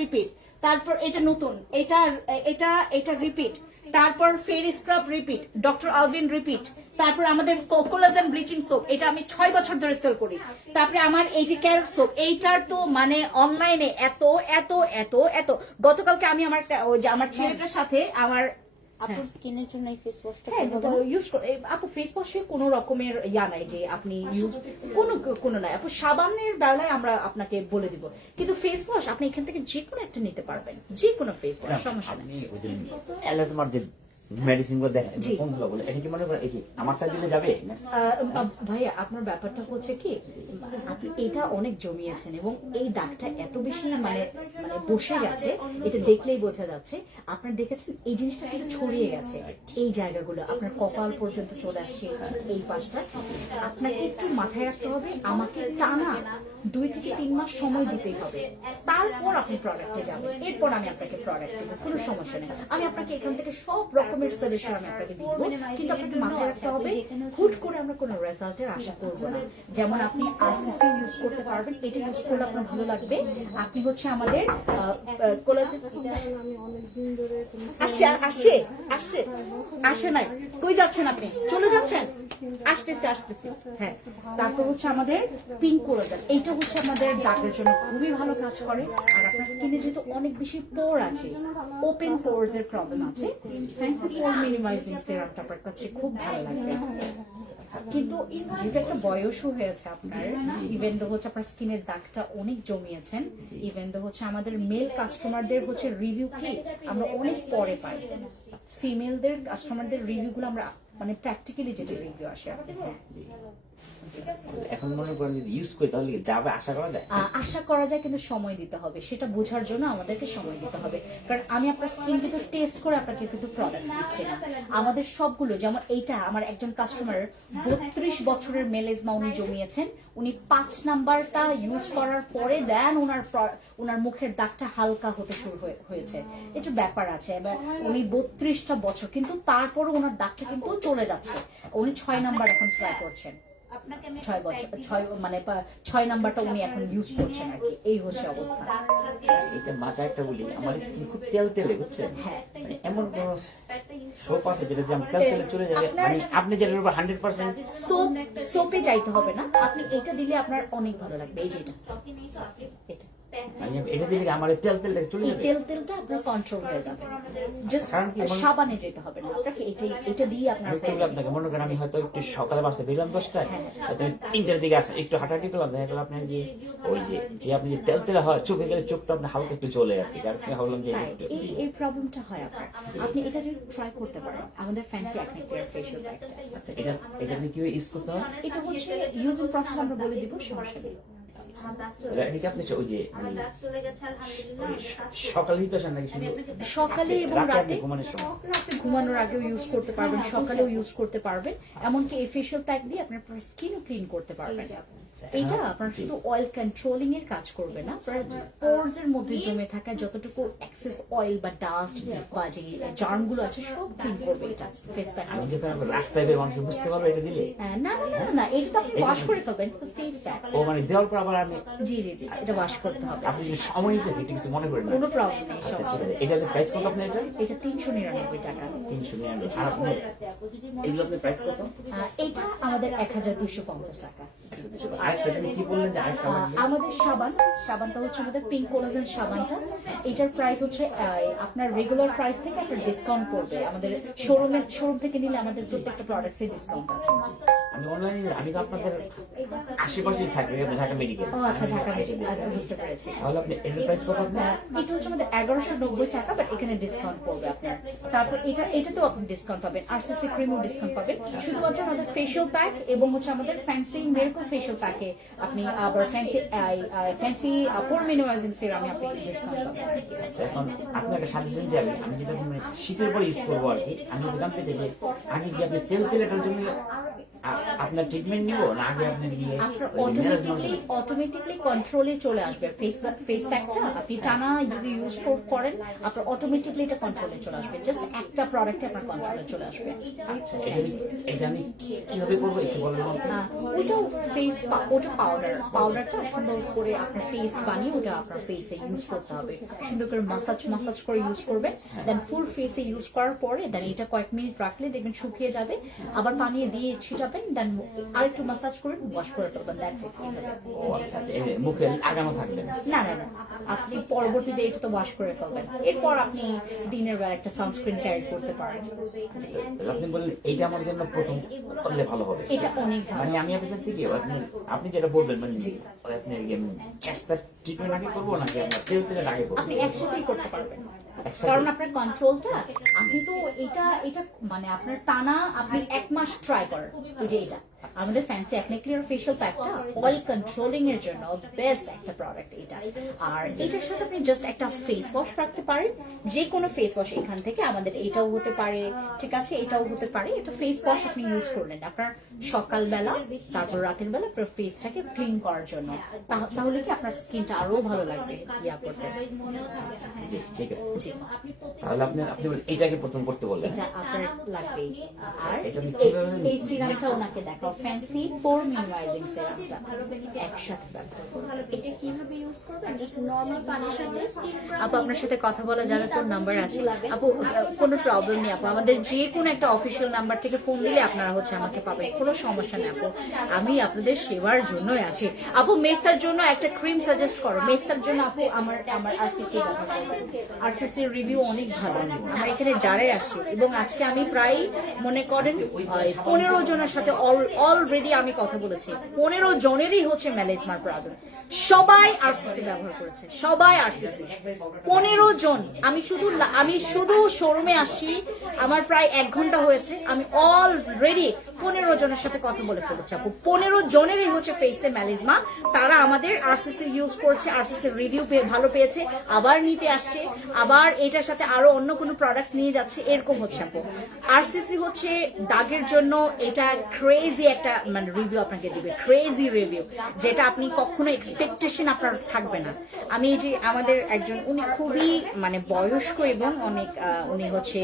রিপিট, তারপর এটা নতুন, এটা রিপিট, তারপর fair scrub repeat, doctor Alvin repeat, তারপর আমাদের কোলাজেন ব্লিচিং সোপ, এটা আমি 6 বছর ধরে সেল করি। তারপরে আমার এই যে ক্যারট সোপ, এইটার তো মানে অনলাইনে এত এত এত এত গতকালকে আমি আমার ছেলেটার সাথে আমার আপুর স্কিনের জন্য এই ফেস ওয়াশটা ইউজ করে। আপু ফেস ওয়াশে কোনো রকমের নাই যে আপনি ইউজ কোনো নাই আপু, সাবানের বেলায় আমরা আপনাকে বলে দিব, কিন্তু ফেস ওয়াশ আপনি এখান থেকে যে কোনো একটা নিতে পারবেন, যে কোনো ফেস ওয়াশ, সমস্যা নেই। অ্যালাজমার যে মেডিসিন গুলো দেখেন কোনগুলো বলে, এটা কি মনে করেন এই কি আমারটা দিলে যাবে? ভাইয়া আপনার ব্যাপারটা হচ্ছে কি, আপনি এটা অনেক জমিয়েছেন এবং এই দাগটা এত বেশি মানে বসে গেছে, এটা দেখলেই বোঝা যাচ্ছে। আপনার দেখেছেন এই জিনিসটা কিন্তু ছড়িয়ে গেছে, এই জায়গাগুলো আপনার কপাল পর্যন্ত চলে আসছে, এই পাশটা। আপনাকে একটু মাথায় রাখতে হবে, আমাকে টানা 2 থেকে 3 মাস সময় দিতেই হবে, তারপর আপনি প্রোডাক্টে যাবেন, এরপর আমি আপনাকে প্রোডাক্ট দেবো, কোনো সমস্যা নেই। আমি আপনাকে এখান থেকে সব রকমের সলিউশন আমি আপনাকে দিব, কিন্তু আপনাকে মাথায় রাখতে হবে হুট করে আমরা কোনো রেজাল্টের আশা করবো না। যেমন আপনি আরসিসি ইউজ করতে পারবেন, এটা ইউজ করলে আপনার ভালো লাগবে। আপনি হচ্ছে আমাদের কোলাজেন আসে নাই, কই যাচ্ছেন আপনি? চলে যাচ্ছেন? আসতেছি। হ্যাঁ, তারপর হচ্ছে আমাদের পিঙ্ক কোলাজেন, এইটা হচ্ছে আমাদের দাগের জন্য খুবই ভালো কাজ করে। আর আপনার স্কিনে যেহেতু অনেক বেশি পোর আছে, ওপেন পোরস এর প্রবলেম আছে, ফ্যান্সি পোর মিনিমাইজিং সিরামটা আপনার কাছে খুব ভালো লাগবে। কিন্তু যেহেতু একটা বয়সও হয়েছে আপনার, ইভেন দো হচ্ছে আপনার স্কিনের দাগটা অনেক জমিয়েছেন, ইভেন দো হচ্ছে আমাদের মেল কাস্টমারদের হচ্ছে রিভিউ কি আমরা অনেক পরে পাই, ফিমেলদের কাস্টমারদের রিভিউগুলো আমরা মানে প্র্যাকটিক্যালি যেটা রিভিউ আসে আর কি। হ্যাঁ। এখন মনে করেন যদি ইউজ করি তাহলে কি যাবে আশা করা যায়? আশা করা যায়, কিন্তু সময় দিতে হবে, সেটা বোঝার জন্য আমাদেরকে সময় দিতে হবে। কারণ আমি আপনার স্কিন কিন্তু টেস্ট করে আপনাকে কিন্তু প্রোডাক্ট দিচ্ছি না। আমাদের সবগুলো, যেমন এইটা আমার একজন কাস্টমার 32 বছরের মেলেজমা উনি জমিয়েছেন, উনি 5 নাম্বারটা ইউজ করার পরে দেন ওনার মুখের দাগটা হালকা হতে শুরু হয়েছে। একটু ব্যাপার আছে, এবার উনি 32টা বছর কিন্তু তারপরে ওনার দাগটা কিন্তু চলে যাচ্ছে। উনি 6 নাম্বার এখন ট্রাই করছেন, 6 বছর 6 নাম্বারটা উনি এখন ইউজ করছেন আর কি। এই হচ্ছে অবস্থা। এটা মাঝে একটা বলি, আমার স্কিন খুব তেল তেলে, বুঝছেন? মানে এমন কোন সোপ আছে যেটা দিয়ে আমি তেল তেলে চলে যাবে, মানে আপনি যেটার উপর 100% সোপে যাইতে হবে না, আপনি এটা দিলে আপনার অনেক ভালো লাগবে। এই যে এটা মানে এটা দিলে কি আমার তেল তেল চলে এই যাবে? তেলটা আপনার কন্ট্রোল হয়ে যাবে। জাস্ট কারণ কি সাবানে যেতে হবে না আপনাকে, এটা দিয়ে আপনার আমি করলাম আপনাকে, মনে করেন আমি হয়তো একটু সকালে বাসতে বেরলাম 10টায়, হয়তো আমি 3টার দিকে আসি, একটু হাঁটাহাঁটি করলাম, দেখা গেল আপনার যে ওই যে আপনি যে তেল তেলে হয় চোখে গেলে চোখটা আপনার হালকা একটু চলে আর কি, যার ফলে ভাবলাম যে একটু এই প্রবলেমটা হয় আপনার। আপনি এটা ট্রাই করতে পারেন, আমাদের ফ্যান্সি অ্যাকনে কেয়ার ফেশিয়াল প্যাকটা। আচ্ছা, এটা আপনি কিভাবে ইউজ করতে হয়? এটা হচ্ছে ইউজিং প্রসেস আমরা বলে দিব, সমস্যা নেই। এটা আপনি ওই যে সকালে দিতে আসেন নাকি শুধু সকালে এবং রাতে রাতে, আপনি ঘুমানোর সময়? রাতে ঘুমানোর আগেও ইউজ করতে পারবেন, সকালেও ইউজ করতে পারবেন। এমনকি এই ফেশিয়াল প্যাক দিয়ে আপনার স্কিনও ক্লিন করতে পারবেন। এটা আপনার শুধু অয়েল কন্ট্রোলিং এর কাজ করবে না, পোরস এর মধ্যে জমে থাকা যতটুকু এক্সেস অয়েল বা ডাস্ট বা যে জার্ম গুলো আছে সব ক্লিন করবে এটা ফেস প্যাক। আমি যখন রাস্তায় বের মানুষ বুঝতে পারবে এটা দিলে? না, এটা তো আপনি ওয়াশ করে ফেলবেন, ফেস প্যাক। ও মানে দেওয়ার পর আবার আমি জি, এটা ওয়াশ করতে হবে। আপনি যদি সময় নিতেছি একটু কিছু মনে করেন না? কোনো প্রবলেম নেই, সব আচ্ছা, এটা প্রাইস কত আপনার? এটা এটা 399 টাকা। 399। আর আপনি এইগুলো আপনার প্রাইস কত? এটা আমাদের 1250 টাকা। আর সেটা কি বললেন যে আরেকটা আমাদের সাবানটা হচ্ছে আমাদের পিঙ্ক কোলাজেন সাবানটা। এটার প্রাইস হচ্ছে আপনার রেগুলার প্রাইস থেকে আপনার ডিসকাউন্ট করবে। আমাদের শোরুম থেকে নিলে আমাদের প্রত্যেকটা প্রোডাক্টসে ডিসকাউন্ট আছে। আমি অনলাইনে, আমি তো আপনাদের আশেপাশেই থাকি, ঢাকা মেডিকেল। ও আচ্ছা, ঢাকা মেডিকেল, বুঝতে পেরেছি। তাহলে আপনি এর প্রাইস কত আপনার? এটা হচ্ছে আমাদের 1190 টাকা, বাট এখানে ডিসকাউন্ট পড়বে আপনার। তারপর এটাতেও আপনি ডিসকাউন্ট পাবেন, আরসিসি ক্রিমও ডিসকাউন্ট পাবেন। শুধুমাত্র আমাদের ফেশিয়াল প্যাক এবং হচ্ছে আমাদের ফ্যান্সি মেরিকল ফেশিয়াল প্যাকে আপনি আবার ফ্যান্সি পোর মিনিমাইজিং সিরামে আপনি ডিসকাউন্ট পাবেন। এখন আপনাকে সাজেশন যে আমি যেটা মানে শীতের পরে ইউজ করবো আর কি, আমি জানতে চাই যে আগে কি আপনি তেল এটার জন্য আপনার ট্রিটমেন্ট নিব, না আগে আপনি গিয়ে আপনার অটোমেটিকলি কন্ট্রোলে চলে আসবে। ফেস প্যাকটা আপনি টানা যদি ইউজ করেন, আপনার অটোমেটিকলি এটা কন্ট্রোলে চলে আসবে। জাস্ট একটা প্রোডাক্টে আপনার কন্ট্রোলে চলে আসবে। আচ্ছা, এটা আমি কিভাবে করবো একটু বলবেন? ওটা পাউডারটা সুন্দর করে আপনার পেস্ট বানিয়ে ওটা আপনার ফেসে ইউজ করতে হবে। সুন্দর করে মাসাজ করে ইউজ করবেন, দেন ফুল ফেসে ইউজ করার পরে দেন এটা কয়েক মিনিট রাখলে দেখবেন শুকিয়ে যাবে। আবার পানি দিয়ে ছিটাবেন, দেন আর একটু মাসাজ করে ওয়াশ করে ফেলবেন। That's it. ও আচ্ছা, মুখে লাগানো থাকবে না, আপনি পরবর্তীতে এটা তো ওয়াশ করে ফেলবেন। এরপর আপনি দিনের বেলা একটা সানস্ক্রিন ক্যারি করতে পারেন। আপনি বললেন এইটা আমার জন্য প্রথম করলে ভালো হবে। এটা অনেক ভালো। মানে আমি আপনার থেকে আপনি যেটা বলবেন মানে আপনি ট্রিটমেন্ট আগে করবো নাকি আপনার তেল আগে করবো? আপনি একসাথেই করতে পারবেন, কারণ আপনার কন্ট্রোলটা আপনি তো এটা মানে আপনার টানা আপনি 1 মাস ট্রাই করেন। এই যে এটা আমাদের ফ্যান্সি অ্যাকনে ক্লিয়ার ফেশিয়াল প্যাকটা অয়েল কন্ট্রোলিং এর জন্য বেস্ট একটা প্রোডাক্ট এটা। আর এটার সাথে আপনি জাস্ট একটা ফেস ওয়াশ রাখতে পারেন, যে কোনো ফেস ওয়াশ। এখান থেকে আমাদের এটাও হতে পারে, ঠিক আছে, এটাও হতে পারে। এটা ফেস ওয়াশ আপনি ইউজ করলেন আপনার সকালবেলা, তারপর রাতের বেলা আপনার ফেসটাকে ক্লিন করার জন্য। তাহলে কি আপনার স্কিনটা আরো ভালো লাগবে ইয়া করতে। ঠিক আছে, তাহলে আপনি এটাকে প্রথম করতে বললেন, এটা আপনার লাগবে। আর এটা আমি কিভাবে এই সিরামটা ওনাকে দেখাও, ফ্যান্সি পোর মিনিমাইজিং সিরামটা একসাথে ব্যবহার করবেন। এটা কিভাবে ইউজ করবেন? জাস্ট নরমাল পানির সাথে আপু আপনার সাথে কথা বলা যাবে? কোন নাম্বার আছে আপু? কোনো প্রবলেম নেই আপু, আমাদের যে কোনো একটা অফিসিয়াল নাম্বার থেকে ফোন দিলে আপনারা হচ্ছে আমাকে পাবেন, কোনো সমস্যা নেই আপু। আমি আপনাদের সেবার জন্যই আছি আপু। মেসার জন্য একটা ক্রিম সাজেস্ট করো। মেসার জন্য আপু আমার আরসিসি ব্যবহার করবেন। আরসিসির রিভিউ অনেক ভালো, আমার এখানে যারাই আসছে। এবং আজকে আমি প্রায় মনে করেন 15 জনের সাথে অল অলরেডি আমি কথা বলেছি 15 জনেরই হচ্ছে মেলাজমার প্রয়োজন, সবাই আরসিসি ব্যবহার করেছে, সবাই আরসিসি 15 জন। আমি শুধু শোরুমে আসছি, আমার প্রায় 1 ঘন্টা হয়েছে, আমি অলরেডি 15 জনের সাথে কথা বলে ফেলেছি আপু। 15 জনেরই হচ্ছে ফেসে মেলাজমা, তারা আমাদের আরসিসি ইউজ করছে, আরসিসি রিভিউ ভালো পেয়েছে, আবার নিতে আসছে, আবার এটার সাথে আরো অন্য কোনো প্রোডাক্টস নিয়ে যাচ্ছে, এরকম হচ্ছে আপু। আরসিসি হচ্ছে দাগের জন্য এটা ক্রেজি একটা মানে রিভিউ আপনাকে দিবে, ক্রেজি রিভিউ, যেটা আপনি কখনো এক্সপেকটেশন আপনার থাকবে না। আমি এই যে আমাদের একজন, উনি খুবই মানে বয়স্ক এবং অনেক উনি হচ্ছে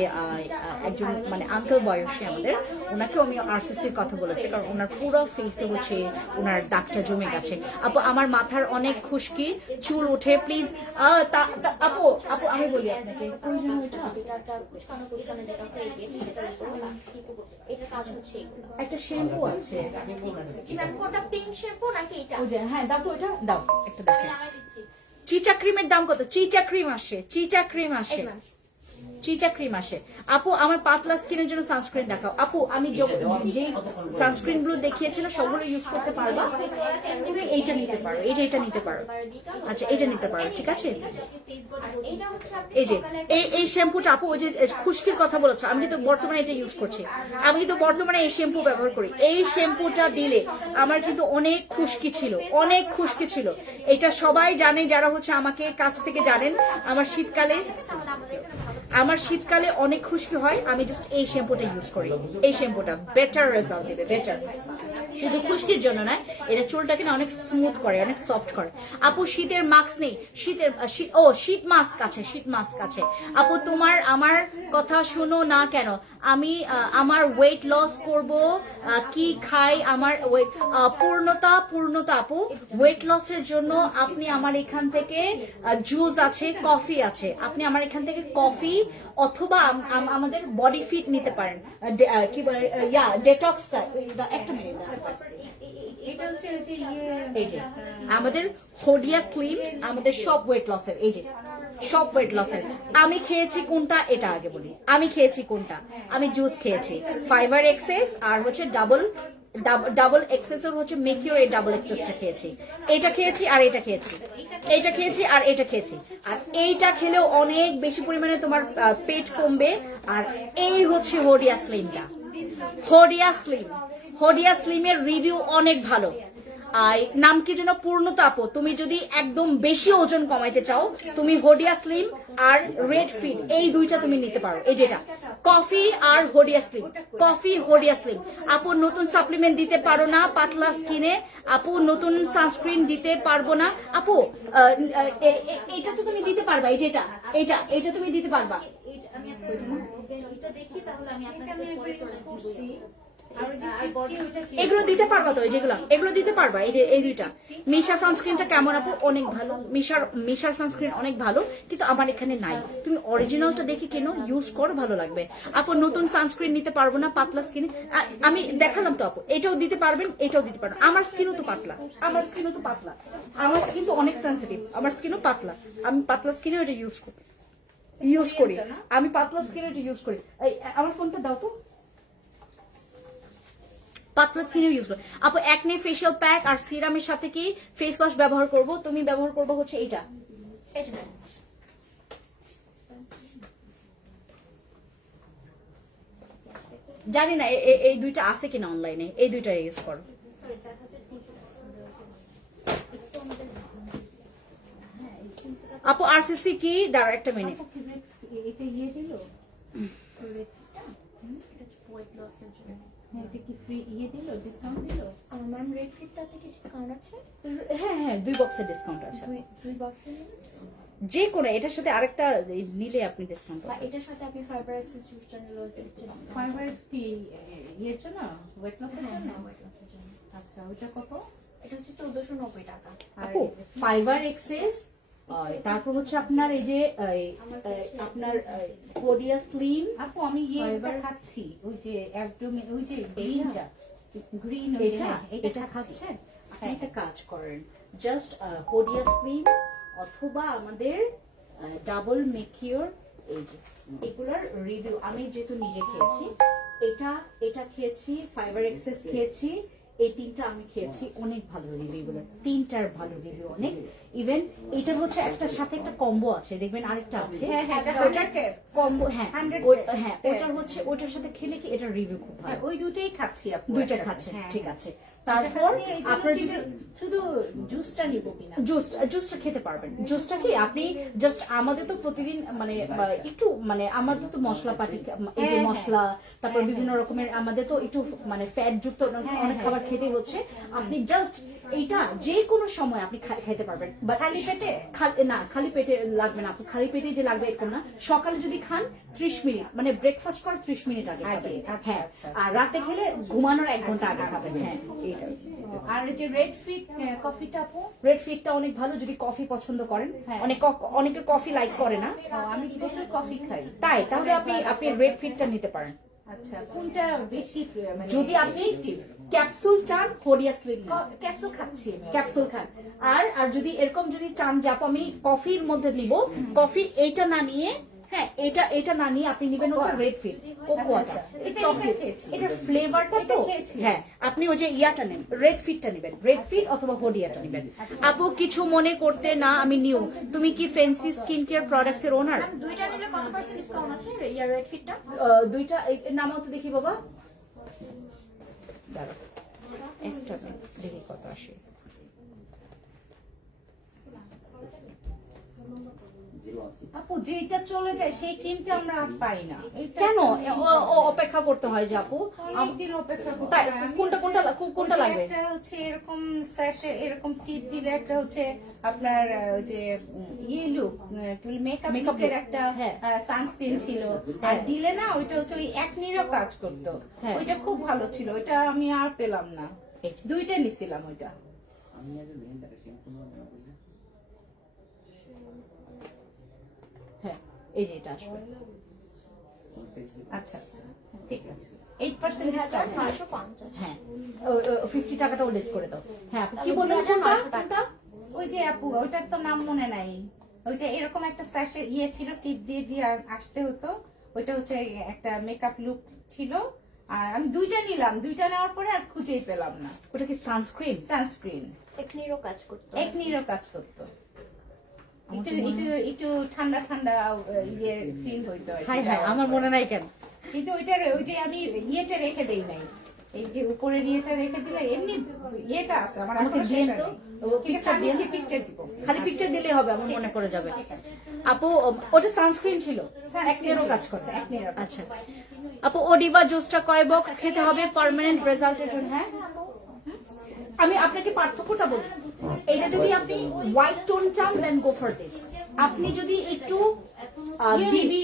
একজন মানে আঙ্কেল বয়সী আমাদের, ওনাকে আমি আরসিসির কথা বলেছি, কারণ ওনার পুরো ফেসে হচ্ছে ওনার দাগটা জমে গেছে। আপু আমার মাথার অনেক খুশকি, চুল ওঠে, প্লিজ আপু আপু আমি বলি আপনাকে ওই জন্য কুচকানো যেটা হয়ে গিয়েছে সেটার উপর এটা কাজ হচ্ছে এগুলো। একটা শ্যাম্পু আছে, শ্যাম্পুটা পিঙ্ক শ্যাম্পু নাকি এটা? ওই যে হ্যাঁ দাও তো, ওইটা দাও একটা দেখেন। আমি দিচ্ছি। চিচা ক্রিমের দাম কত? চিচা ক্রিম আসে, চিচা ক্রিম আসে, এই ম্যাম। চিচা ক্রিম আসে। আপু আমার পাতলা স্কিনের জন্য সানস্ক্রিন দেখাও। আপু আমি যে সানস্ক্রিন গুলো দেখিয়েছিল সবগুলো ইউজ করতে পারবা, তুমি এইটা নিতে পারো, এই যে এটা নিতে পারো, আচ্ছা এটা নিতে পারো, ঠিক আছে। এটা হচ্ছে আপনি এই যে সকালে এই শ্যাম্পুটা আপু, ওই যে খুশকির কথা বলেছো, আমি কিন্তু বর্তমানে এটা ইউজ করছি, আমি কিন্তু বর্তমানে এই শ্যাম্পু ব্যবহার করি। এই শ্যাম্পুটা দিলে আমার কিন্তু অনেক খুশকি ছিল, অনেক খুশকি ছিল, এটা সবাই জানে যারা হচ্ছে আমাকে কাছ থেকে জানেন। আমার শীতকালে অনেক খুশকি হয়, আমি জাস্ট এই শ্যাম্পুটা ইউজ করি, এই শ্যাম্পুটা বেটার রেজাল্ট দেবে, বেটার। শুধু খুশকির জন্য না, এটা চুলটাকে না অনেক স্মুথ করে, অনেক সফট করে। আপু শীতের মাস্ক নেই, শীত মাস্ক আছে, শীত মাস্ক আছে। আপু তোমার আমার কথা শুনো না কেন? আমি আমার ওয়েট লস করব, কি খাই আমার ওয়েট পূর্ণতা আপু, ওয়েট লসের জন্য আপনি আমার এখান থেকে জুস আছে, কফি আছে, আপনি আমার এখান থেকে কফি অথবা আমাদের বডি ফিট নিতে পারেন, কি বলে ডেটক্সটা, একটা মিনিট। এই যে আমাদের হোডিয়া স্লিম, আমাদের সব ওয়েট লসের, এই যে সব ওয়েট লসের। আমি খেয়েছি কোনটা এটা আগে বলি, আমি খেয়েছি কোনটা, আমি জুস খেয়েছি ফাইবার এক্সেস আর হচ্ছে ডাবল এক্সেসের হচ্ছে মেকিওর, এই ডাবল এক্সেসটা খেয়েছি, এটা খেয়েছি আর এটা খেয়েছি, এইটা খেয়েছি আর এটা খেয়েছি। আর এইটা খেলেও অনেক বেশি পরিমাণে তোমার পেট কমবে। আর এই হচ্ছে হোডিয়া স্লিমটা, হোডিয়া স্লিমের রিভিউ অনেক ভালো। নাম কি যেন? পূর্ণতা আপু। তুমি যদি একদম বেশি ওজন কমাইতে চাও, তুমি হোডিয়া স্লিম আর রেড ফিড এই দুইটা তুমি নিতে পারো। এই যেটা কফি আর হোডিয়া স্লিম, কফি হোডিয়া স্লিম। আপু নতুন সাপ্লিমেন্ট দিতে পারো না পাতলা স্কিনে? আপু নতুন সানস্ক্রিন দিতে পারবো না আপু? এটা তো তুমি দিতে পারবা, এই যেটা এটা তুমি দিতে পারবা। এগুলো দিতে পারবা তো? এগুলো দিতে পারবা। এই যে এই দুইটা মিশা সানস্ক্রিনটা কেমন আপু? অনেক ভালো, মিশার সানস্ক্রিন অনেক ভালো, কিন্তু আমার এখানে নাই। তুমি অরিজিনালটা দেখে কেন, ইউজ করো, ভালো লাগবে। আপু নতুন সানস্ক্রিন নিতে পারবো না পাতলা স্কিন? আমি দেখালাম তো আপু, এটাও দিতে পারবেন, এটাও দিতে পারবেন। আমার স্কিনও তো পাতলা, আমার স্কিন তো অনেক সেন্সিটিভ, আমার স্কিনও পাতলা, আমি পাতলা স্কিনে ওটা ইউজ করি, আমি পাতলা স্কিনে ওটা ইউজ করি। আমার ফোনটা দাও তো, পাতলা স্কিনে ইউজ করো আপু। একনে ফেশিয়াল প্যাক আর সিরামের সাথে কি ফেস ওয়াশ ব্যবহার করব? তুমি ব্যবহার করবো হচ্ছে এইটা, জানি না এই দুইটা আছে কিনা অনলাইনে, এই দুইটা ইউজ করো। আপু আরসিসি কি? দাঁড়া একটা মিনিট, এটা ইয়ে দিল এটা কি ফ্রি ইয়ে দিল, ডিসকাউন্ট দিল? ম্যাম রেড ফিটটাতে কি ডিসকাউন্ট আছে? হ্যাঁ 2 বক্সের ডিসকাউন্ট আছে, দুই বক্সে যে কোনো এটার সাথে আরেকটা নিলে আপনি ডিসকাউন্ট বা এটার সাথে আপনি ফাইবার এক্সেস জুসটা নিলেও ফাইবার কি ইয়ের জন্য, ওয়েট লসের জন্য? আচ্ছা ওইটা কত? এটা হচ্ছে 1490 টাকা। আপু ফাইবার এক্সেস, তারপর হচ্ছে আপনার এই যে আপনার হোডিয়া স্লিম। আপু আমি ইয়েটা খাচ্ছি, ওই যে একদমই ওই যে গ্রিন এটা খাচ্ছেন আপনি? একটা কাজ করেন, জাস্ট হোডিয়া স্লিম অথবা আমাদের ডাবল মেকিওর, এই যে এগুলার রিভিউ আমি যেহেতু নিজে খেয়েছি, এটা খেয়েছি, ফাইবার এক্সেস খেয়েছি, এই তিনটা আমি খেয়েছি, অনেক ভালো রিভিউ গুলো, তিনটার ভালো রিভিউ অনেক। ইভেন এটা হচ্ছে একটার সাথে একটা কম্বো আছে, দেখবেন আরেকটা আছে ওটার কম্বো, হ্যাঁ হ্যাঁ ওটার হচ্ছে ওটার সাথে খেলে কি এটার রিভিউ খুব ভালো। ওই দুটোই খাচ্ছি আপু, দুইটা খাচ্ছে, ঠিক আছে। তারপর আপনার যদি শুধু জুসটা নিব কিনা, জুসটা খেতে পারবেন। জুসটা কি আপনি জাস্ট, আমাদের তো প্রতিদিন মানে একটু মানে আমাদের তো মশলাপাতি, এই যে মশলা, তারপর বিভিন্ন রকমের আমাদের তো একটু মানে ফ্যাট যুক্ত অনেক খাবার খেতে হচ্ছে। আপনি জাস্ট এইটা যে কোনো সময় আপনি খেতে পারবেন, বা খালি পেটে না, খালি পেটে লাগবে না, আপনি খালি পেটে যে লাগবে এরকম না। সকালে যদি খান 30 মিনিট, মানে ব্রেকফাস্ট করার 30 মিনিট আগে খাবেন, হ্যাঁ। আর রাতে খেলে ঘুমানোর 1 ঘন্টা আগে খাবেন, হ্যাঁ। আর যে রেড ফিট কফিটা আপু, রেড ফিটটা অনেক ভালো যদি কফি পছন্দ করেন। অনেকে কফি লাইক করে না, আমি প্রচুর কফি খাই, তাই তাহলে আপনি রেড ফিটটা নিতে পারেন। আচ্ছা কোনটা বেশি মানে যদি আপনি ক্যাপসুল চান, হোডিয়া স্লিম ক্যাপসুল খাচ্ছি, ক্যাপসুল খান। আর যদি এরকম যদি চান যে আপু আমি কফির মধ্যে নিব, কফি এইটা না নিয়ে, হ্যাঁ এটা না নিয়ে আপনি নেবেন হচ্ছে রেড ফিট কোকোয়াটা, এটার ফ্লেভারটা তো, হ্যাঁ আপনি ওই যে ইয়াটা নেন, রেড ফিটটা নেবেন, রেড ফিট অথবা হোডিয়াটা নেবেন। আপু কিছু মনে করতে না, আমি নিউ। তুমি কি ফ্যান্সি স্কিন কেয়ার প্রোডাক্টস এর ওনার? দুইটা নিলে কত পার্সেন্ট ডিসকাউন্ট আছে ইয়ার রেড ফিটটা? দুইটা নামাও তো দেখি বাবা, দাঁড়াও একটা মিনিট দেখি কত আসে। আপু যেটা চলে যায় সেই ক্রিমটা আমরা আর পাই না, কেন অপেক্ষা করতে হয় যে আপু? অনেকদিন অপেক্ষা করতে তাই, হয়। কোনটা লাগবে? একটা হচ্ছে এরকম স্যাশে এরকম টিপ দিলে, একটা হচ্ছে আপনার ওই যে ইয়ে লুক মেকআপ লুকের একটা সানস্ক্রিন ছিল, আর দিলে না ওইটা হচ্ছে ওই একনিরও কাজ করতো, ওইটা খুব ভালো ছিল, ওইটা আমি আর পেলাম না, দুইটা নিছিলাম ওইটা। হ্যাঁ এই যে এটা আসবে, আচ্ছা আচ্ছা ঠিক আছে, 8% ডিসকাউন্ট, 950। হ্যাঁ 50 টাকাটাও লেস করে দাও। হ্যাঁ আপু কি বললেন কোনটা? ওই যে আপু ওইটার তো নাম মনে নাই, ওইটা এরকম একটা স্যাশে ইয়ে ছিল, টিপ দিয়ে দিয়ে আসতে হতো, ওইটা হচ্ছে একটা মেকআপ লুক ছিল, আর আমি দুইটা নিলাম, দুইটা নেওয়ার পরে আর খুঁজেই পেলাম না। ওটা কি সানস্ক্রিন? সানস্ক্রিন একনিরও কাজ করতো, একনিরও কাজ করতো, একটু একটু একটু ঠান্ডা ঠান্ডা ইয়ে ফিল হইতো আর কি। হাই হাই আমার মনে নাই কেন, কিন্তু ওইটার ওই যে আমি ইয়েটা রেখে দেই নাই, এই যে উপরের ইয়েটা রেখে দিলে, এমনি ইয়েটা আছে আমার, আমাকে এখনো দিয়েন শেষ তো, হয়নি। ঠিক আছে আমি পিকচার দিব, খালি পিকচার দিলে হবে, আমার মনে পড়ে যাবে। আপু ওটা সানস্ক্রিন ছিল, একনিরও কাজ করে, একনিরও। আচ্ছা আপু ওডিবা জুসটা কয় বক্স খেতে হবে পার্মানেন্ট রেজাল্টের জন্য? হ্যাঁ আমি আপনাকে পার্থক্যটা বলি, এটা যদি আপনি হোয়াইট টোন চান দেন গো ফর দিস। আপনি যদি একটু বিবি